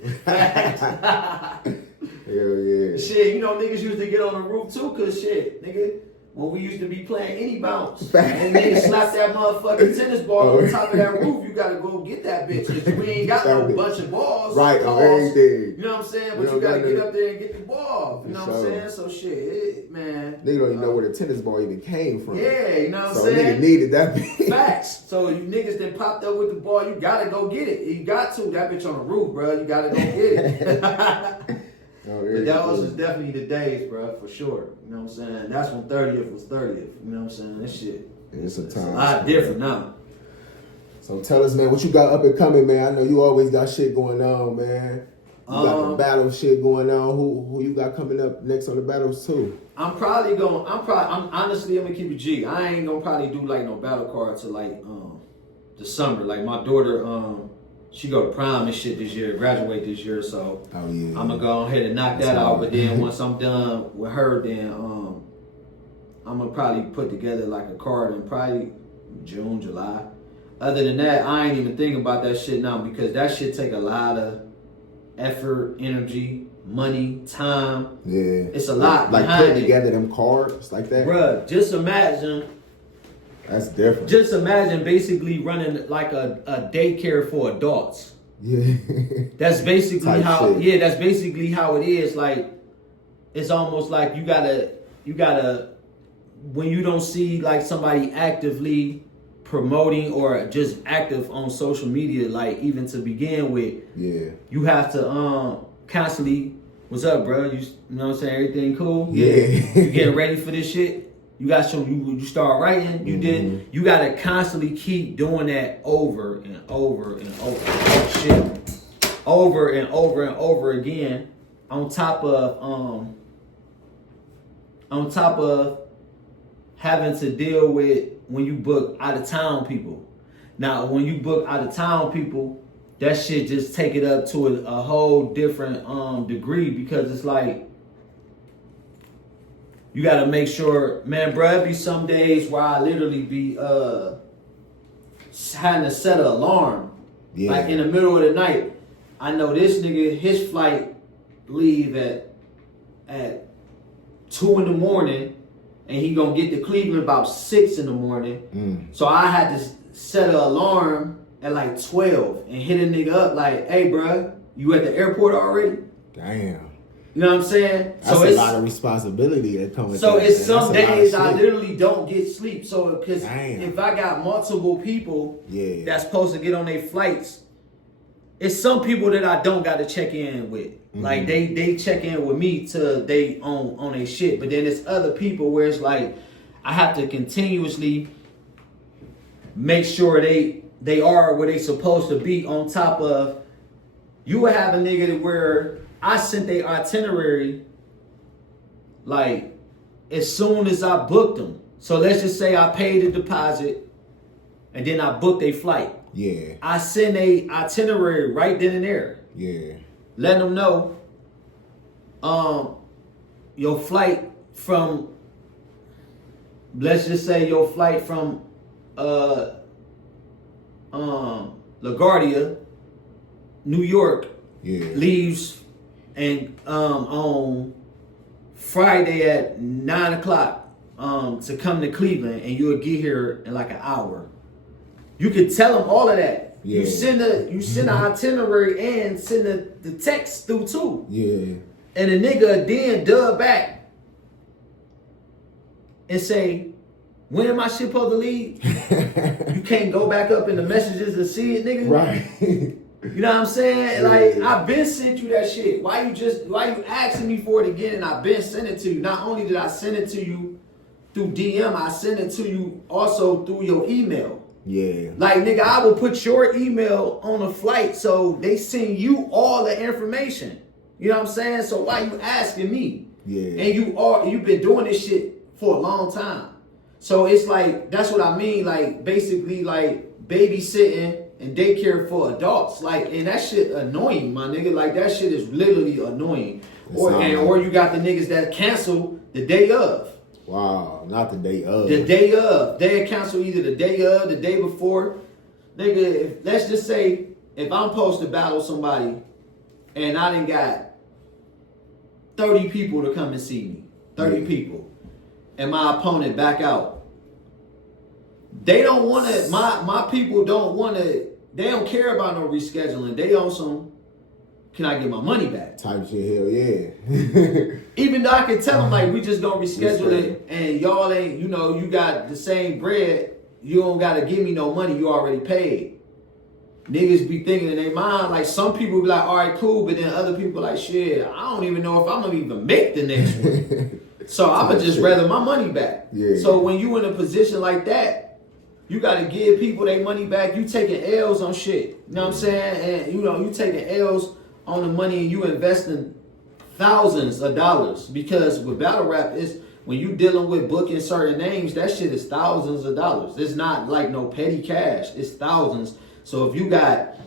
Hell yeah. Shit, you know niggas used to get on the roof too, cause shit, nigga, when we used to be playing any bounce, and niggas slap that motherfucking tennis ball on top of that roof, you gotta go get that bitch, cause we ain't got no bunch of balls. Right, on everything. You know what I'm saying? But you gotta get up there and get the ball. You know what I'm saying? So shit, man. Nigga don't even know where the tennis ball even came from. Yeah, you know what I'm so saying? Nigga needed that bitch. Facts. So you niggas that popped up with the ball, you gotta go get it. You got to. That bitch on the roof, bro. You gotta go get it. But that was just definitely the days, bro, for sure. You know what I'm saying? That's when 30th was 30th. You know what I'm saying? This shit. It's a time. It's a lot different now. So tell us, man, what you got up and coming, man? I know you always got shit going on, man. You got the battle shit going on. Who you got coming up next on the battles too? I'm honestly, I'm gonna keep it G. I ain't gonna probably do like no battle card till like the summer. Like my daughter, she go to prom and shit this year, graduate this year, so I'm gonna go ahead and knock that out. But then once I'm done with her, then I'm gonna probably put together like a card in probably June, July. Other than that, I ain't even thinking about that shit now because that shit take a lot of effort, energy, money, time. Yeah, it's a lot. Like putting together them cards like that, bruh. Just imagine. That's different. Just imagine basically running like a daycare for adults. Yeah. That's basically how. Shit. Yeah, that's basically how it is. Like, it's almost like you gotta. When you don't see like somebody actively promoting or just active on social media, like even to begin with, you have to constantly. What's up, bro? You know what I'm saying? Everything cool? Yeah. You getting ready for this shit? You got you start writing, you gotta constantly keep doing that over and over and over. Shit. Over and over and over again. On top of having to deal with when you book out of town people. Now when you book out of town people, that shit just take it up to a whole different degree because it's like you gotta make sure, man, bro, it be some days where I literally be having to set an alarm Yeah. Like in the middle of the night, I know this nigga, his flight leave at 2 in the morning, and he gonna get to Cleveland about 6 in the morning. So I had to set an alarm at like 12 and hit a nigga up like, hey, bruh, you at the airport already? Damn. You know what I'm saying? That's a lot of responsibility that comes with so that. It's some days I literally don't get sleep. So because Damn. if I got multiple people Yeah. that's supposed to get on their flights, it's some people that I don't got to check in with. Like they check in with me till they on their shit. But then there's other people where it's like I have to continuously make sure they are where they supposed to be. On top of, you would have a nigga that where I sent their itinerary like as soon as I booked them. So let's just say I paid the deposit and then I booked a flight. Yeah. I send a itinerary right then and there. Yeah. Letting them know your flight from, let's just say your flight from LaGuardia, New York, leaves and on Friday at 9 o'clock to come to Cleveland, and you'll get here in like an hour. You could tell them all of that. Yeah. You send the itinerary and send the text through too. Yeah. And the nigga then dub back and say, when am I shit supposed to leave? You can't go back up in the messages and see it, nigga. Right. You know what I'm saying? Like, I've been sent you that shit. Why you asking me for it again? And I've been sending it to you. Not only did I send it to you through DM, I sent it to you also through your email. Yeah. Like, nigga, I will put your email on a flight so they send you all the information. You know what I'm saying? So why you asking me? Yeah. And you've been doing this shit for a long time. So it's like, that's what I mean. Like, basically, like, babysitting and daycare for adults. Like, and that shit annoying, my nigga. Like, that shit is literally annoying. Or you got the niggas that cancel the day of. Wow, not the day of. The day of. They cancel either the day of, the day before. Nigga, let's just say, if I'm supposed to battle somebody and I done got 30 people to come and see me, 30 people, and my opponent back out, they don't want to, my people don't want to, they don't care about no rescheduling. They on some, can I get my money back? Type shit, hell yeah. Even though I can tell them, like, we just gonna reschedule it, and y'all ain't, you know, you got the same bread, you don't gotta give me no money, you already paid. Niggas be thinking in their mind, like, some people be like, all right, cool, but then other people like, shit, I don't even know if I'm gonna even make the next one. So I'ma just rather my money back. Yeah. So when you in a position like that, you gotta give people their money back. You taking L's on shit. You know what I'm saying? And you know, you taking L's on the money and you investing thousands of dollars. Because with battle rap, is when you dealing with booking certain names, that shit is thousands of dollars. It's not like no petty cash. It's thousands. So if you got,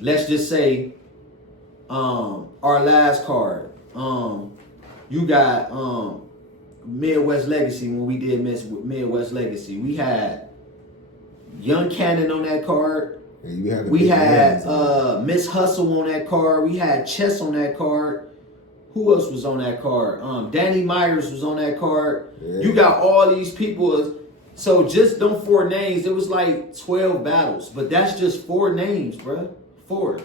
let's just say, our last card, you got Midwest Legacy. When we did Midwest Legacy, we had Young Cannon on that card. We had Miss Hustle on that card. We had Chess on that card. Who else was on that card? Danny Myers was on that card. Yeah. You got all these people. So just them 4 names, it was like 12 battles. But that's just 4 names, bro. 4.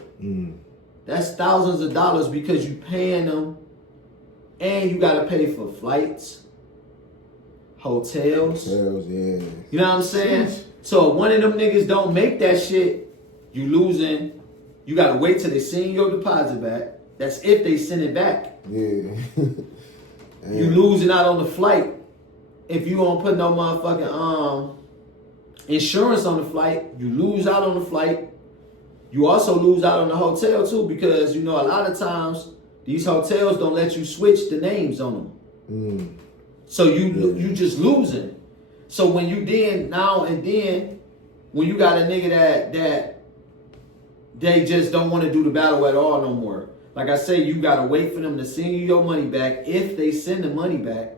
That's thousands of dollars because you paying them. And you got to pay for flights, hotels. Yeah. You know what I'm saying? So if one of them niggas don't make that shit, you losing. You got to wait till they send your deposit back. That's if they send it back. Yeah. You losing out on the flight. If you don't put no motherfucking insurance on the flight, you lose out on the flight. You also lose out on the hotel too, because you know a lot of times these hotels don't let you switch the names on them. So you just losing. So when you when you got a nigga that they just don't want to do the battle at all no more. Like I say, you gotta wait for them to send you your money back. If they send the money back,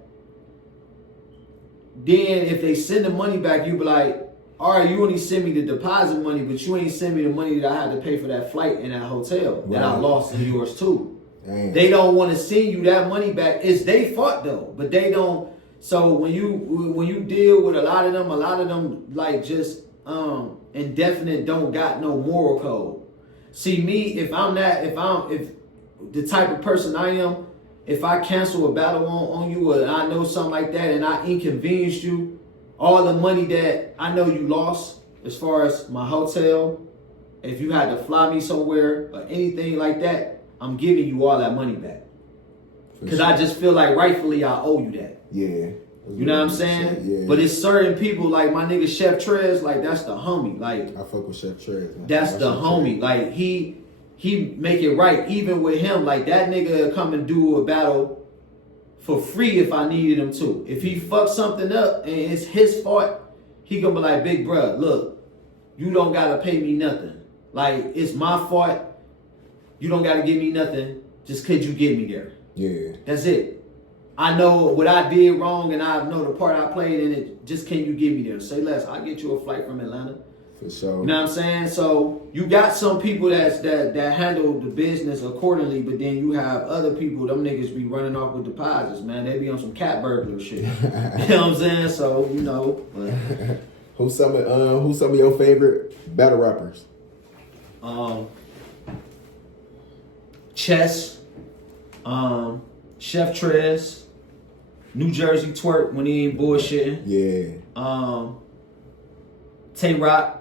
then if they send the money back, you be like, all right, you only send me the deposit money, but you ain't send me the money that I had to pay for that flight and that hotel that I lost in yours too. Damn. They don't want to send you that money back. It's their fault though, but they don't. So when you deal with a lot of them like just indefinite don't got no moral code. See me, if the type of person I am, if I cancel a battle on you or I know something like that and I inconvenienced you, all the money that I know you lost as far as my hotel, if you had to fly me somewhere or anything like that, I'm giving you all that money back. Because I just feel like rightfully I owe you that. Yeah. You know what I'm saying? Yeah. But it's certain people like my nigga Chef Trez, like that's the homie. Like I fuck with Chef Trez. Man. That's the homie. Like he make it right even with him. Like that nigga come and do a battle for free if I needed him to. If he fucks something up and it's his fault, he gonna be like, big bruh, look, you don't gotta pay me nothing. Like it's my fault. You don't gotta give me nothing. Just could you get me there? Yeah. That's it. I know what I did wrong and I know the part I played in it. Just can you get me there? Say less. I'll get you a flight from Atlanta. For sure. You know what I'm saying? So you got some people that handle the business accordingly, but then you have other people, them niggas be running off with deposits, man. They be on some cat burglar shit. You know what I'm saying? So, you know. But. Who's some of your favorite battle rappers? Chess, Chef Trez, New Jersey Twerk when he ain't bullshitting. Yeah. Tay Rock.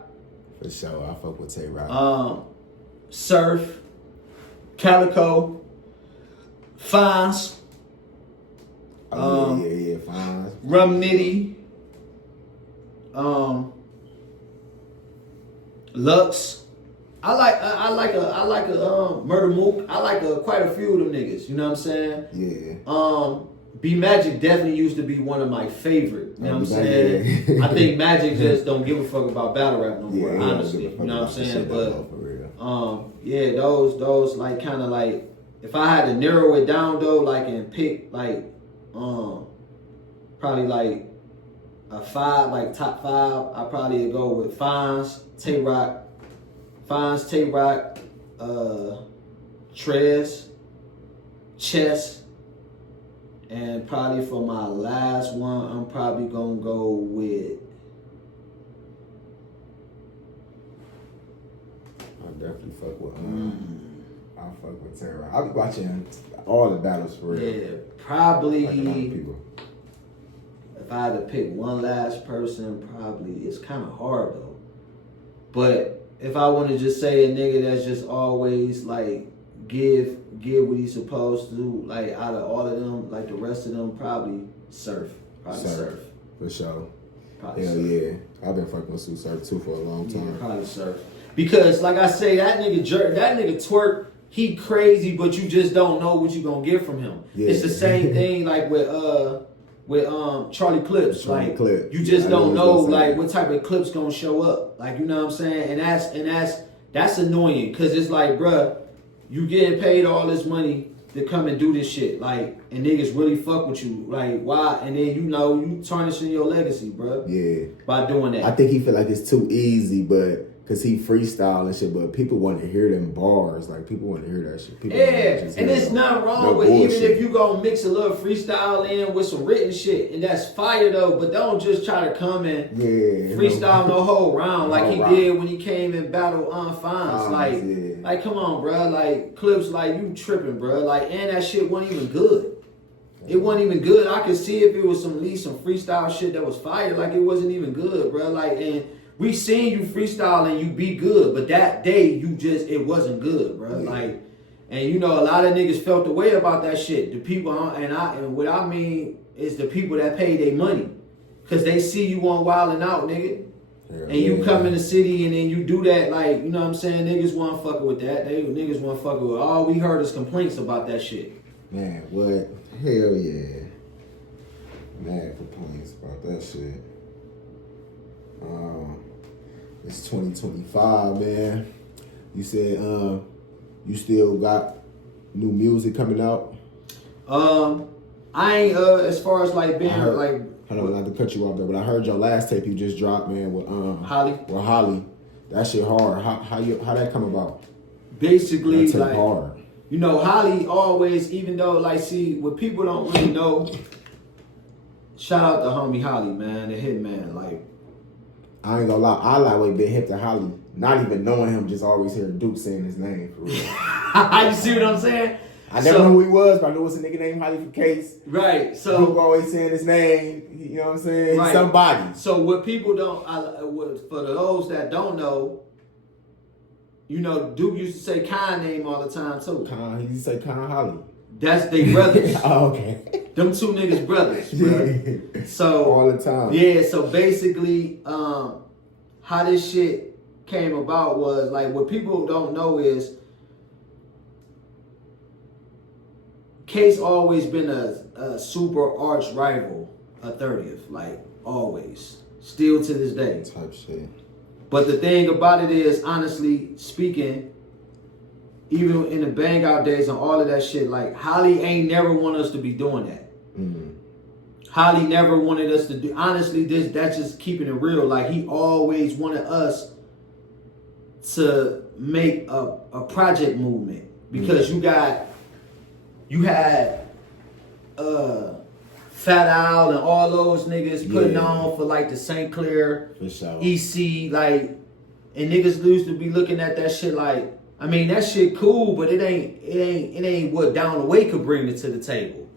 For sure, I fuck with Tay Rock. Surf, Calico, Fonz. Yeah, Fonz. Rum Nitty. Lux. I like a Murder Mook. I like quite a few of them niggas. You know what I'm saying? Yeah. B Magic definitely used to be one of my favorite. You know what I'm saying? Yeah. I think Magic just don't give a fuck about battle rap no more, honestly. You know what I'm saying? But yeah, those like kind of like if I had to narrow it down though, like and pick like probably like a 5, like top 5, I probably would go with Fonz, Tay Rock, Trez, Chess. And probably for my last one, I'm probably gonna go with. I definitely fuck with. I fuck with Terra. I'll be watching all the battles for real. Yeah, probably. Like people. If I had to pick one last person, probably it's kind of hard though. But if I want to just say a nigga that's just always like give what he's supposed to, like out of all of them, like the rest of them, probably Surf. Surf. For sure. Probably Hell Surf. Yeah. I've been fucking with Surf too for a long time. Yeah, probably Surf. Because like I say, that nigga Twerk, he crazy, but you just don't know what you gonna get from him. Yeah. It's the same thing like with Charlie Clips. You just don't know like what type of clips gonna show up. Like you know what I'm saying? And that's annoying because it's like, bruh, you getting paid all this money to come and do this shit, like, and niggas really fuck with you, like, why? And then you tarnishing your legacy, bro. Yeah. By doing that. I think he feel like it's too easy, but cause he freestyle and shit, but people want to hear them bars, like people want to hear that shit. People and it's not wrong with bullshit. Even if you gonna mix a little freestyle in with some written shit, and that's fire though. But don't just try to come and freestyle no whole round like he did when he came and battled Fonz. Like come on, bro. Like Clips, like you tripping, bro. Like and that shit wasn't even good. It wasn't even good. I could see if it was at least some freestyle shit that was fire. Like it wasn't even good, bro. Like and. We seen you freestyle and you be good, but that day it wasn't good, bro. Yeah. Like, and you know a lot of niggas felt the way about that shit. The people and what I mean is the people that pay their money, cause they see you on Wildin' Out, nigga, and you come in the city and then you do that, like you know what I'm saying. Niggas want fucking with that. Niggas want fucking with. All we heard is complaints about that shit. Man, what? Hell yeah. Mad complaints about that shit. It's 2025, man. You said you still got new music coming out? I ain't as far as like being Hold on, not to cut you off there, but I heard your last tape you just dropped, man, with Holly. With Holly. That shit hard. How that come about? Basically, that tape like hard. You know, Holly always, even though like see what people don't really know. Shout out to homie Holly, man, the hitman. Like, I ain't gonna lie, I like way been hip to Holly. Not even knowing him, just always hearing Duke saying his name for real. You see what I'm saying? I never knew who he was, but I knew it was a nigga named Holly for Case. Right. So Duke always saying his name. You know what I'm saying? Right. He's somebody. So what people don't, for those that don't know, you know, Duke used to say Khan name all the time too. He used to say Con Holly. That's they brothers. Oh, okay. Them two niggas brothers, bro. Yeah. So all the time. Yeah. So basically, how this shit came about was like what people don't know is Case always been a super arch rival of 30th, like always, still to this day. Type shit. But the thing about it is, honestly speaking, even in the bang out days and all of that shit, like Holly ain't never want us to be doing that. Mm-hmm. Holly never wanted us to do. Honestly, that's just keeping it real. Like he always wanted us to make a project movement because you had Fat Al and all those niggas putting on for like the St. Clair, EC, like, and niggas used to be looking at that shit like, I mean that shit cool, but it ain't what Down the Way could bring it to the table.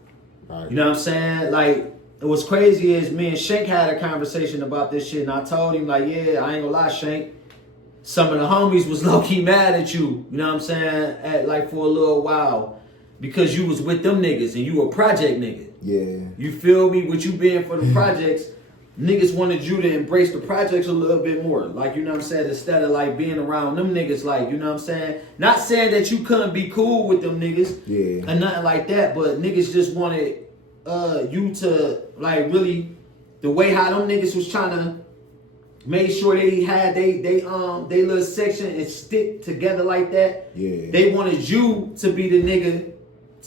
Right. You know what I'm saying? Like, what's crazy is me and Shank had a conversation about this shit, and I told him like, yeah, I ain't gonna lie, Shank. Some of the homies was low key mad at you. You know what I'm saying? At like for a little while. Because you was with them niggas and you a project nigga. Yeah. You feel me? With you being for the projects, niggas wanted you to embrace the projects a little bit more. Like, you know what I'm saying? Instead of like being around them niggas, like, you know what I'm saying? Not saying that you couldn't be cool with them niggas. Yeah. And nothing like that, but niggas just wanted you to like really, the way how them niggas was trying to make sure they had they little section and stick together like that. Yeah. They wanted you to be the nigga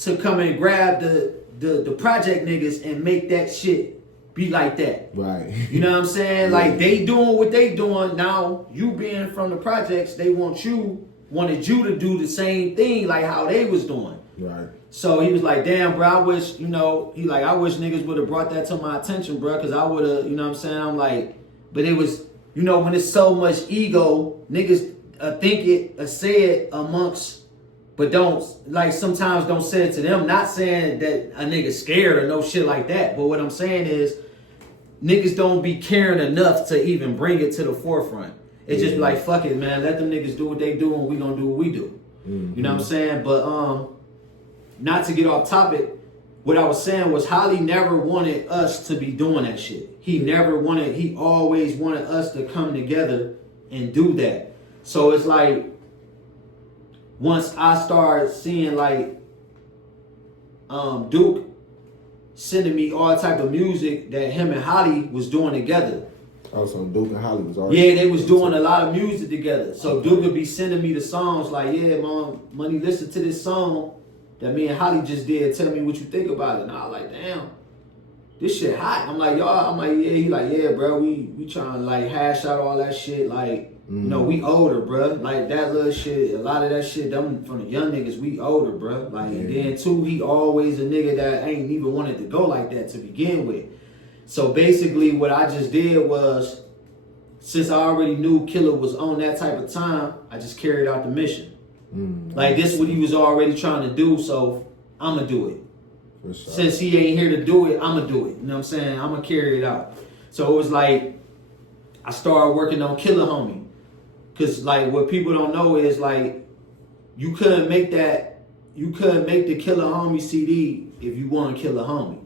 to come and grab the project niggas and make that shit be like that. Right. You know what I'm saying? Yeah. Like they doing what they doing now. You being from the projects, they wanted you to do the same thing like how they was doing. Right. So he was like, damn, bro, I wish, you know, I wish niggas would have brought that to my attention, bro, because I would have, you know what I'm saying? I'm like, but it was, you know, when it's so much ego, niggas think it, say it amongst, but don't, like, sometimes don't say it to them. Not saying that a nigga scared or no shit like that, but what I'm saying is, niggas don't be caring enough to even bring it to the forefront. It's just like, fuck it, man, let them niggas do what they do and we gonna do what we do. Mm-hmm. You know what I'm saying? But, not to get off topic, what I was saying was Holly never wanted us to be doing that shit. He always wanted us to come together and do that. So it's like, once I started seeing like Duke sending me all type of music that him and Holly was doing together. Oh, so Duke and Holly was already... Yeah, they was doing a lot of music together. So Duke would be sending me the songs like, yeah, mom, money, listen to this song that me and Holly just did. Tell me what you think about it. And I was like, damn, this shit hot. I'm like, y'all. I'm like, yeah. He like, yeah, bro. We trying to like hash out all that shit. Like, you know, we older, bro. Like that little shit. A lot of that shit, them from the young niggas, we older, bro. Like, and then too, he always a nigga that ain't even wanted to go like that to begin with. So basically, what I just did was, since I already knew Killer was on that type of time, I just carried out the mission. Like this what he was already trying to do, so I'ma do it. For sure. Since he ain't here to do it, I'ma do it. You know what I'm saying? I'ma carry it out. So it was like I started working on Killer Homie. Cause like what people don't know is like you couldn't make the Killer Homie CD if you want to kill a homie.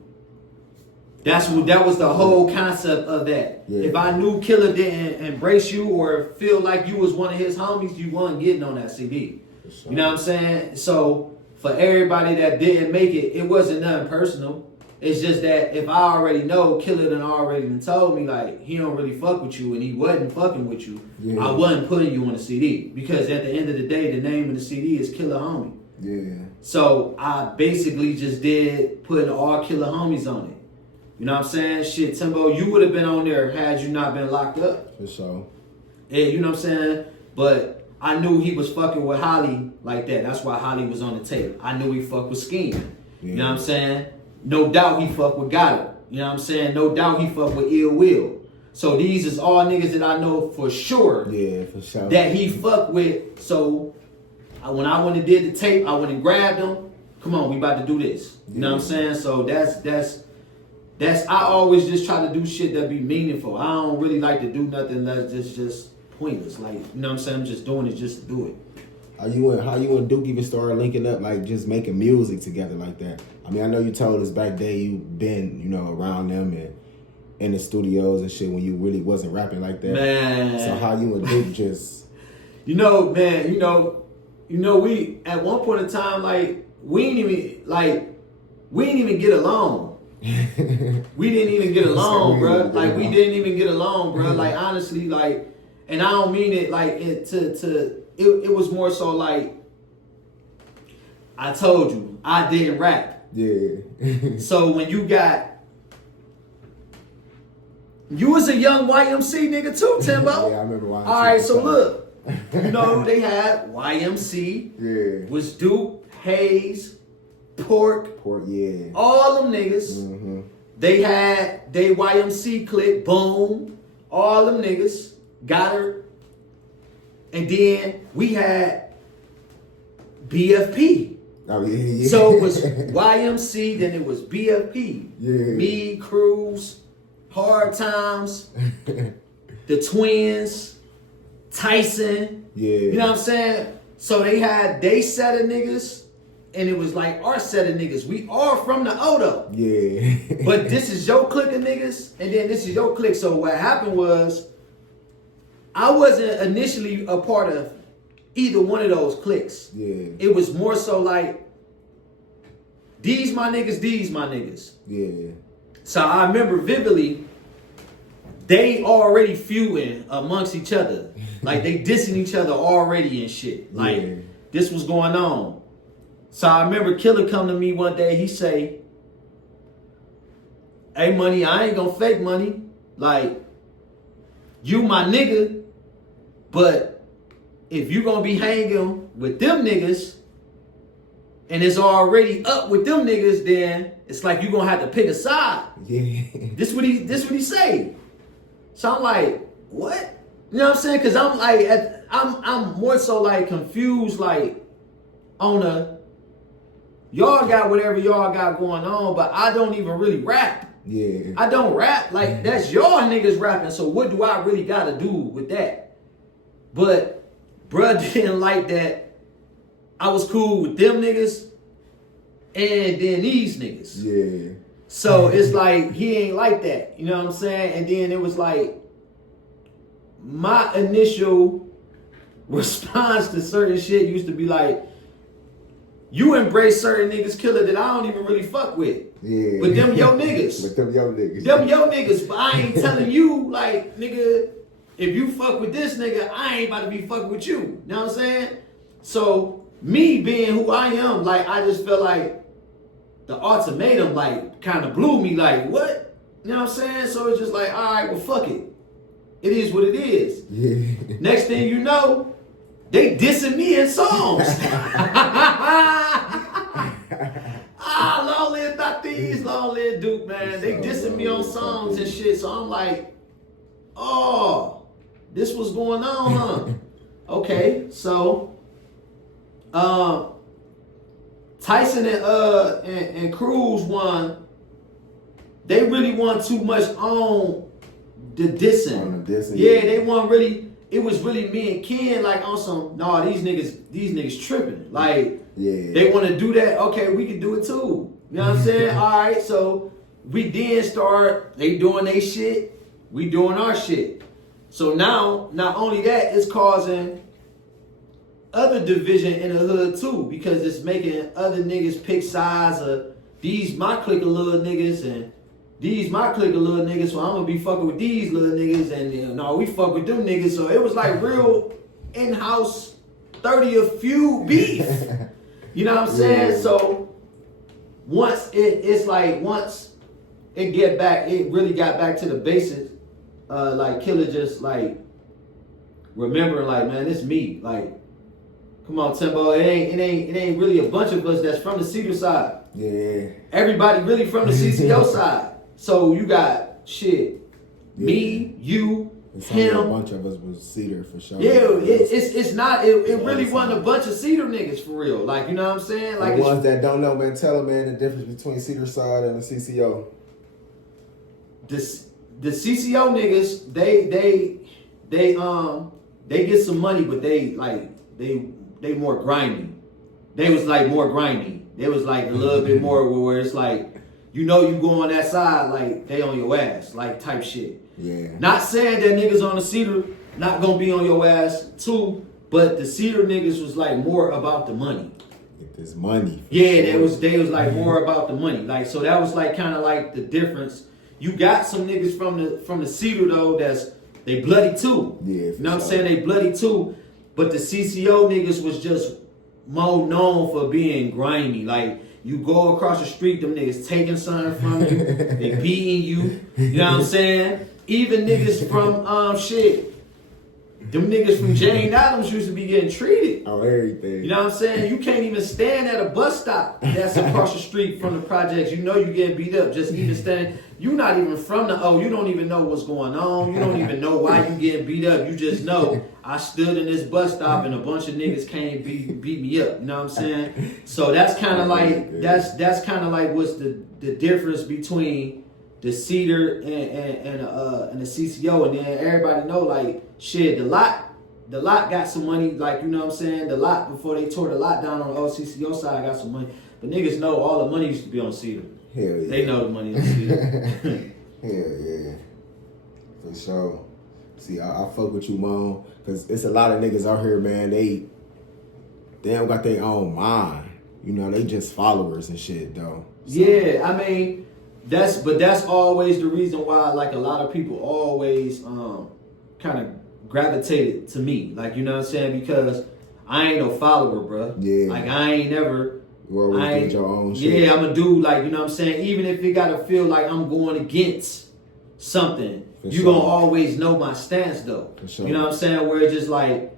That was the whole concept of that. Yeah. If I knew Killer didn't embrace you or feel like you was one of his homies, you wasn't getting on that CD. Sure. You know what I'm saying? So for everybody that didn't make it, it wasn't nothing personal. It's just that if I already know Killer done already done told me like he don't really fuck with you and he wasn't fucking with you, I wasn't putting you on the CD. Because at the end of the day, the name of the CD is Killer Homie. Yeah. So I basically just did putting all Killer Homies on it. You know what I'm saying? Shit, Timbo, you would have been on there had you not been locked up. For sure. Yeah, you know what I'm saying? But I knew he was fucking with Holly like that. That's why Holly was on the tape. I knew he fucked with Scheme. You know what I'm saying? No doubt he fucked with Goddard. You know what I'm saying? No doubt he fucked with Ill Will. So these is all niggas that I know for sure. Yeah, for sure. That he fucked with. So when I went and did the tape, I went and grabbed him. Come on, we about to do this. You know what I'm saying? So that's I always just try to do shit that be meaningful. I don't really like to do nothing that's just pointless. Like, you know what I'm saying? I'm just doing it just to do it. How you and Duke even started linking up, like just making music together like that? I mean, I know you told us back then you been, around them and in the studios and shit when you really wasn't rapping like that. Man. So how you and Duke just we at one point in time, like, we didn't even get along. We didn't even get along, bro. Like, we didn't even get along, bro. Like, honestly, like, and I don't mean it like it was more so like, I told you, I didn't rap. Yeah. So when you was a young YMC nigga too, Timbo. Yeah, I remember YMC. All right, so look, they had YMC, yeah, was Duke, Hayes, Pork, yeah, all them niggas. Mm-hmm. They had they YMC clique, Boom, all them niggas, Goddard, and then we had BFP. Oh yeah. So it was YMC, then it was BFP. Yeah. Me, Cruz, Hard Times, the Twins, Tyson. Yeah. You know what I'm saying? So they had they set of niggas, and it was like our set of niggas. We all from the Odo. Yeah. But this is your clique of niggas, and then this is your clique. So what happened was, I wasn't initially a part of either one of those cliques. Yeah. It was more so like, these my niggas. Yeah. So I remember vividly, they already feuding amongst each other. Like, they dissing each other already and shit. Like, Yeah. this was going on. So I remember Killer come to me one day, he say, hey, Money, I ain't gonna fake Money. Like, you my nigga, but if you gonna be hanging with them niggas, and it's already up with them niggas, then it's like you gonna have to pick a side. Yeah. This what he say. So I'm like, what? You know what I'm saying? Cause I'm like, I'm more so like confused, like on y'all got whatever y'all got going on, but I don't even really rap. Yeah. I don't rap. Like, that's y'all niggas rapping. So what do I really gotta do with that? But bruh didn't like that. I was cool with them niggas and then these niggas. Yeah. So it's like, he ain't like that. You know what I'm saying? And then it was like, my initial response to certain shit used to be like, you embrace certain niggas, Killer, that I don't even really fuck with. Yeah. But them yo niggas. But them yo niggas. Them yo niggas. But I ain't telling you, like, nigga, if you fuck with this nigga, I ain't about to be fucking with you. You know what I'm saying? So, me being who I am, like, I just felt like the ultimatum, like, kind of blew me, like, what? You know what I'm saying? So it's just like, all right, well, fuck it. It is what it is. Yeah. Next thing you know, they dissing me in songs. Long live Thieves, long live Duke, man. They dissing me on songs and shit. So I'm like, oh, this was going on, huh? Okay, so Tyson and Cruz won. They really won too much on the dissing. On the dissing, yeah, yeah. they won really. It was really me and Ken, like, on some, nah, these niggas tripping. Like, yeah. They want to do that. Okay, we can do it too. You know what I'm saying? All right, so we then start. They doing their shit. We doing our shit. So now, not only that, it's causing other division in the hood too, because it's making other niggas pick sides of these my clique of little niggas and these my clique of little niggas, so I'm gonna be fucking with these little niggas, and no, we fuck with them niggas. So it was like real in-house 30th feud beef. You know what I'm saying? Yeah. So once it really got back to the basics. Like Killer just like remembering like, man, it's me. Like, come on, Timbo, it ain't really a bunch of us that's from the Cedar side. Yeah. Everybody really from the CCO side. So you got shit, me, you, him. A bunch of us was Cedar for sure. Yeah, it's not. It really wasn't a bunch of Cedar niggas for real. Like, you know what I'm saying? Like the ones that don't know, man, tell them, man, the difference between Cedar side and the CCO. The CCO niggas, they get some money, but they more grimy. They was like more grimy. They was like a little bit more where it's like, you know, you go on that side, like they on your ass, like type shit. Yeah. Not saying that niggas on the Cedar not gonna be on your ass too, but the Cedar niggas was like more about the money. Get this money. Yeah, sure. they was like more about the money. Like, so that was like kind of like the difference. You got some niggas from the Cedar though they bloody too. Yeah, you know what I'm saying? They bloody too. But the CCO niggas was just more known for being grimy. Like, you go across the street, them niggas taking something from you, they beating you. You know what I'm saying? Even niggas from shit. Them niggas from Jane Adams used to be getting treated. Oh, everything. You know what I'm saying? You can't even stand at a bus stop that's across the street from the projects. You know you getting beat up. Just even standing. You not even from the O. You don't even know what's going on. You don't even know why you getting beat up. You just know I stood in this bus stop and a bunch of niggas came beat me up. You know what I'm saying? So that's kind of like that's kind of like what's the difference between the Cedar and the CCO. And then everybody know like shit. The lot got some money. Like, you know what I'm saying? The lot before they tore the lot down on the old CCO side got some money. But niggas know all the money used to be on Cedar. Hell yeah. They know the money on Cedar. Hell yeah. For sure. See, I fuck with you, Mom, because it's a lot of niggas out here, man. They don't got their own mind. You know, they just followers and shit, though. So. Yeah, I mean, that's always the reason why, like, a lot of people always kind of gravitated to me. Like, you know what I'm saying? Because I ain't no follower, bro. Yeah. Like, I ain't never... You always did your own shit. Yeah, I'm a dude, like, you know what I'm saying? Even if it gotta feel like I'm going against something, you gonna always know my stance, though. For sure. You know what I'm saying? Where it's just like,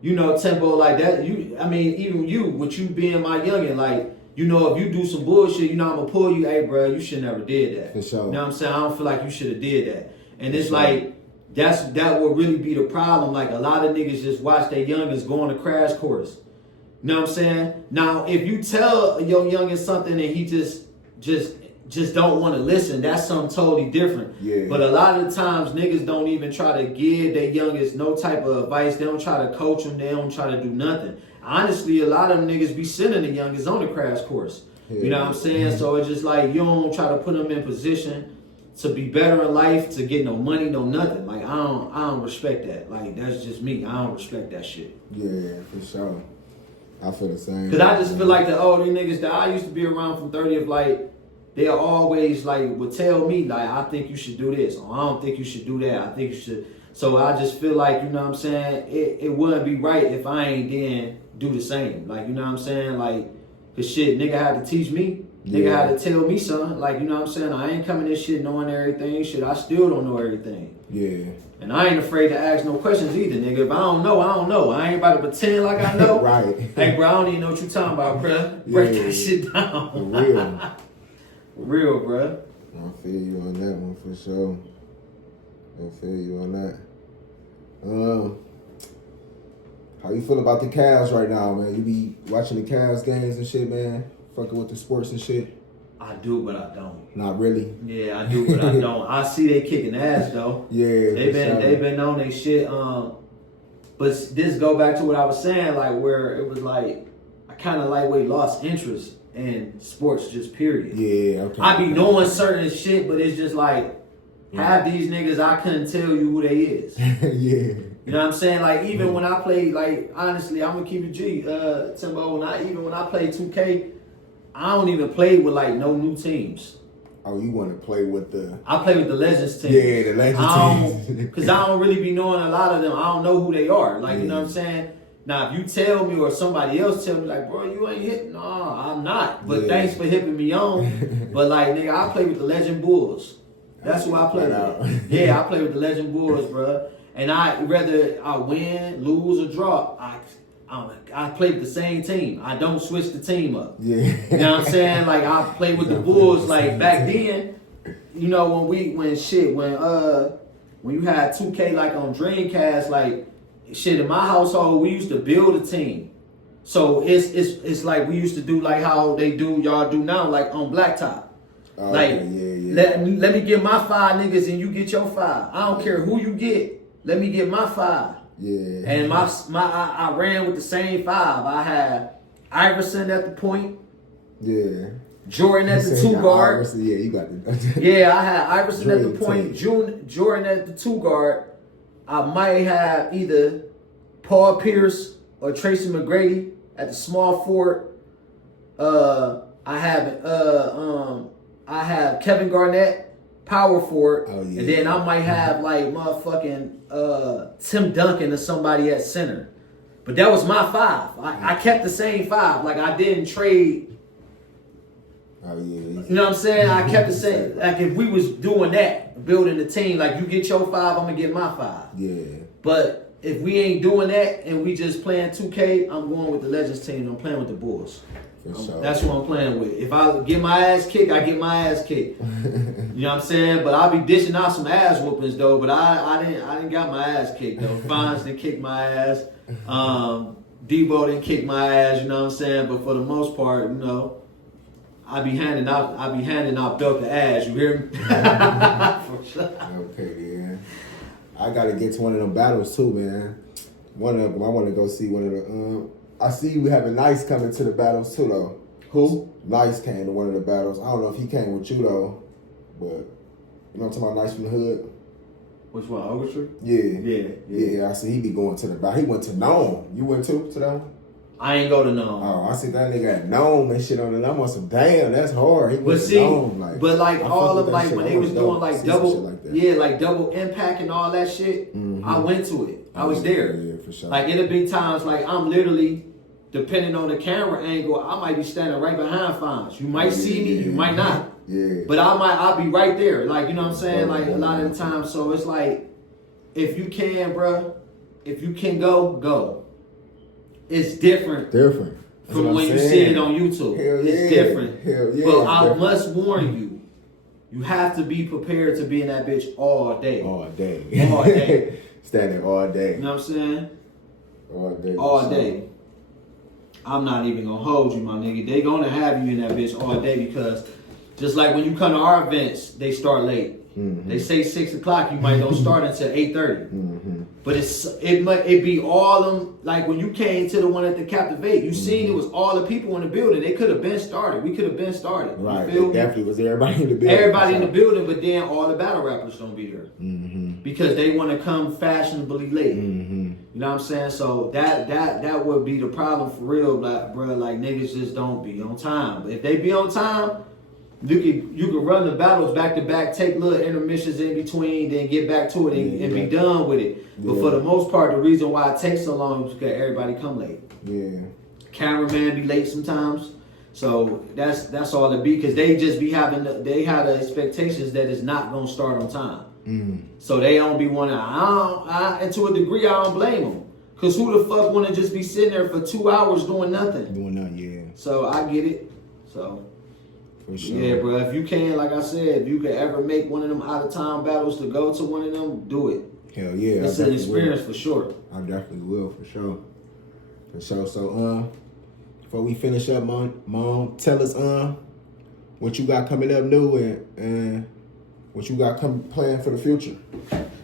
you know, tempo like that. I mean, even you, with you being my youngin', like, you know, if you do some bullshit, you know, I'm gonna pull you, hey, bro, you should never did that. For sure. You know what I'm saying? I don't feel like you should have did that. And it's like, that would really be the problem. Like, a lot of niggas just watch their youngins go on a crash course. You know what I'm saying? Now, if you tell your youngest something and he just don't want to listen, that's something totally different. Yeah. But a lot of the times, niggas don't even try to give their youngest no type of advice. They don't try to coach them. They don't try to do nothing. Honestly, a lot of them niggas be sending the youngest on the crash course. Yeah. You know what I'm saying? So it's just like, you don't try to put them in position to be better in life, to get no money, no nothing. Like, I don't respect that. Like, that's just me. I don't respect that shit. Yeah, for sure. I feel the same. Cause I just feel like the older niggas that I used to be around from 30th, like, they always like would tell me like, I think you should do this, or I don't think you should do that. I think you should. So I just feel like, you know what I'm saying, it wouldn't be right if I ain't then do the same. Like, you know what I'm saying, like, cause shit, nigga had to teach me. Nigga had to tell me something. Like, you know what I'm saying, I ain't coming this shit knowing everything. Shit, I still don't know everything. Yeah. And I ain't afraid to ask no questions either, nigga. If I don't know, I don't know. I ain't about to pretend like I know. Right. Hey, bro, I don't even know what you talking about, bro. Break that shit down. For real. For real, bro. I feel you on that one for sure. I feel you on that. How you feel about the Cavs right now, man? You be watching the Cavs games and shit, man? Fucking with the sports and shit? I do, but I don't. Not really? Yeah, I do, but I don't. I see they kicking ass though. Yeah, they've been on their shit. But this go back to what I was saying, like where it was like I kind of lightweight lost interest in sports, just period. Yeah, okay. I be knowing certain shit, but it's just like half these niggas I couldn't tell you who they is. Yeah. You know what I'm saying? Like even when I play, like honestly, I'm gonna keep it G, Timbo. Even when I play 2K. I don't even play with like no new teams. Oh, you want to play with the... I play with the Legends team. Yeah, the Legends team. Because I don't really be knowing a lot of them. I don't know who they are. Like, you know what I'm saying? Now, if you tell me or somebody else tell me, like, bro, you ain't hitting, no, I'm not. But thanks for hipping me on. But, like, nigga, I play with the Legend Bulls. That's who I play with. Yeah, I play with the Legend Bulls, bro. And whether I win, lose, or draw, I play with the same team. I don't switch the team up. Yeah. You know what I'm saying? Like, I play with the Bulls. Like, back then, you know, when you had 2K, like, on Dreamcast, like, shit, in my household, we used to build a team. So it's like we used to do like how y'all do now, like on Blacktop. Like, let me get my 5 niggas and you get your 5. I don't care who you get. Let me get my 5. Yeah. And I ran with the same 5. I had Iverson at the point. Yeah. Jordan at the 2 guard. Iverson, yeah, you got the. Yeah, I had Iverson at the point. Jordan at the 2 guard. I might have either Paul Pierce or Tracy McGrady at the small forward. I have Kevin Garnett, power forward. Oh, yeah. And then I might have like motherfucking Tim Duncan or somebody at center. But that was my 5. I kept the same 5. Like, I didn't trade. Oh, yeah. You know what I'm saying? I kept the same. Like, if we was doing that, building the team, like, you get your 5, I'm going to get my 5. Yeah. But if we ain't doing that and we just playing 2K, I'm going with the Legends team. I'm playing with the Bulls. For sure. That's what I'm playing with. If I get my ass kicked, I get my ass kicked. You know what I'm saying? But I'll be dishing out some ass whoopings though. But I didn't got my ass kicked though. Fonz didn't kick my ass. Debo didn't kick my ass. You know what I'm saying? But for the most part, you know, I be handing out belt to ass. You hear me? For sure. Okay, yeah. I gotta get to one of them battles too, man. One of them, I want to go see one of the. I see we having Nice coming to the battles too, though. Who? Nice came to one of the battles. I don't know if he came with you though, but you know what I'm talking about, Nice from the hood. Which one? Ogletree? Yeah. I see he be going to the battle. He went to Nome. You went to that one? I ain't go to Nome. Oh, I see that nigga at Nome and shit on it. I'm on some damn. That's hard. He went to Nome, like. But like all of like shit. when I they was wanna doing go like see double, some shit like that. yeah, like double impact and all that shit. I went to it. I was there. Yeah, for sure. Like it'll be times like I'm literally, depending on the camera angle, I might be standing right behind Fonz. You might see me, you might not. Yeah. But I'll be right there. Like, you know what I'm saying? Like a lot of the time. So it's like, if you can, bruh, if you can go. It's different. From when you see it on YouTube. It's different. Hell yeah. But I must warn you, you have to be prepared to be in that bitch all day. All day. All day. Standing all day. You know what I'm saying? All day. All day. I'm not even gonna hold you, my nigga. They gonna have you in that bitch all day because just like when you come to our events, they start late. Mm-hmm. They say 6 o'clock, you might don't start until 8:30. Mm-hmm. But it be all them, like when you came to the one at the Captivate, you seen it was all the people in the building. They could have been started. We could have been started. Right. You feel me? Definitely was everybody in the building. Everybody in the building, but then all the battle rappers don't be there. Mm-hmm. Because they want to come fashionably late. Mm-hmm. You know what I'm saying? So that would be the problem for real, like, bro. Like niggas just don't be on time. But if they be on time, you can run the battles back to back, take little intermissions in between, then get back to it and be done with it. But for the most part, the reason why it takes so long is because everybody come late. Yeah. Cameraman be late sometimes. So that's all it be, because they just be having they have the expectations that it's not gonna start on time. So they don't be wanting. And to a degree, I don't blame them, because who the fuck want to just be sitting there for 2 hours doing nothing? Doing that, yeah. So I get it. So. For sure. Yeah, bro. If you can, like I said, if you could ever make one of them out of town battles to go to one of them, do it. Hell yeah. It's an experience for sure. I definitely will, for sure. For sure. So before we finish up, Mom, tell us what you got coming up new and what you got planned for the future.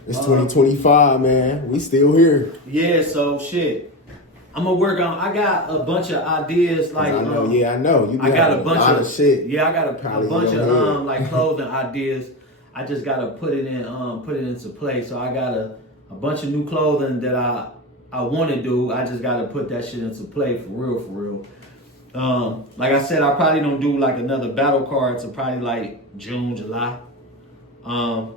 It's 2025, man. We still here. Yeah, so shit. I'm gonna work on. I got a bunch of ideas. Like I know. You I got a bunch of shit. Yeah, I got a bunch of like clothing ideas. I just gotta put it into play. So I got a bunch of new clothing that I want to do. I just gotta put that shit into play for real. Like I said, I probably don't do like another battle card to probably like June, July. And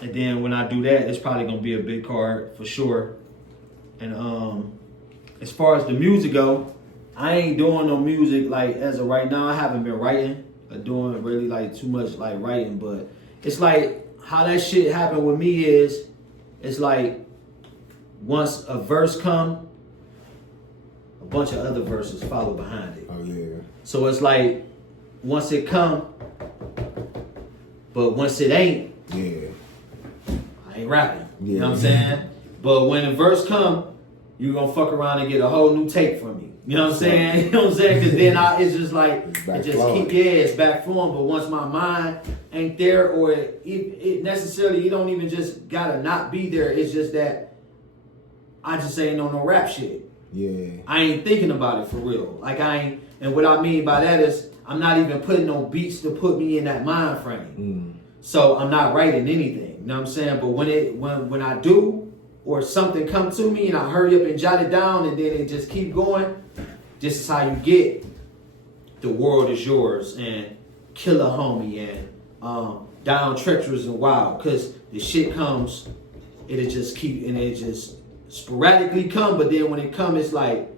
then when I do that, it's probably gonna be a big card for sure. And as far as the music go, I ain't doing no music like as of right now. I haven't been writing or doing really like too much like writing, but it's like how that shit happened with me is, it's like once a verse come, a bunch of other verses follow behind it. Oh yeah. So it's like once it come, but once it ain't, Yeah. I ain't rapping. Yeah. You know what I'm saying? But when the verse come, you gonna fuck around and get a whole new take from me. You know what I'm saying? You know what I'm saying? Because then it's just like, it's back flowing. But once my mind ain't there, or it necessarily, you don't even just gotta not be there. It's just that I just ain't on no rap shit. Yeah. I ain't thinking about it for real. Like I ain't, and what I mean by that is I'm not even putting no beats to put me in that mind frame. So I'm not writing anything. You know what I'm saying? But when I do, or something come to me and I hurry up and jot it down and then it just keep going, this is how you get The World Is Yours and Kill a Homie and Down Treacherous and Wild. Cause the shit comes, it'll just keep, and it just sporadically come, but then when it comes, it's like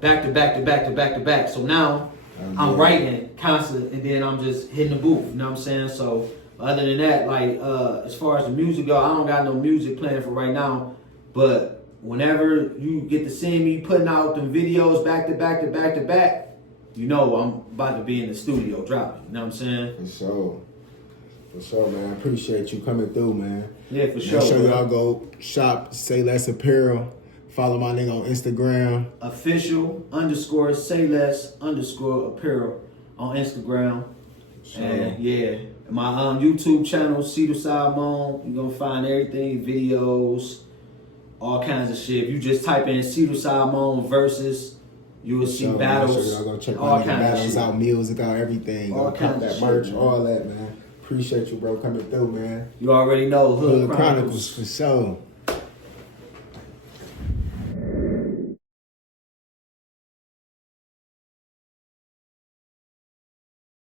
back to back to back to back to back. So now I'm writing constantly, and then I'm just hitting the booth. You know what I'm saying? So other than that, like as far as the music go, I don't got no music planned for right now. But whenever you get to see me putting out them videos back to back to back to back, you know I'm about to be in the studio dropping. You know what I'm saying? For sure. For sure, man. I appreciate you coming through, man. Yeah, for sure. Make sure y'all go shop Say Less Apparel. Follow my nigga on Instagram. Official_Say Less_apparel on Instagram. Sure. And yeah, my YouTube channel, CEDARSIDE MONE. You're gonna find everything, videos, all kinds of shit. If you just type in CEDARSIDE MONE versus, you will see battles. Make sure y'all go check all my kinds battles of shit. out, music out, everything. All Go kinds cop that of merch, shit, man. all that, man. Appreciate you, bro, coming through, man. You already know Hood Chronicles for sure.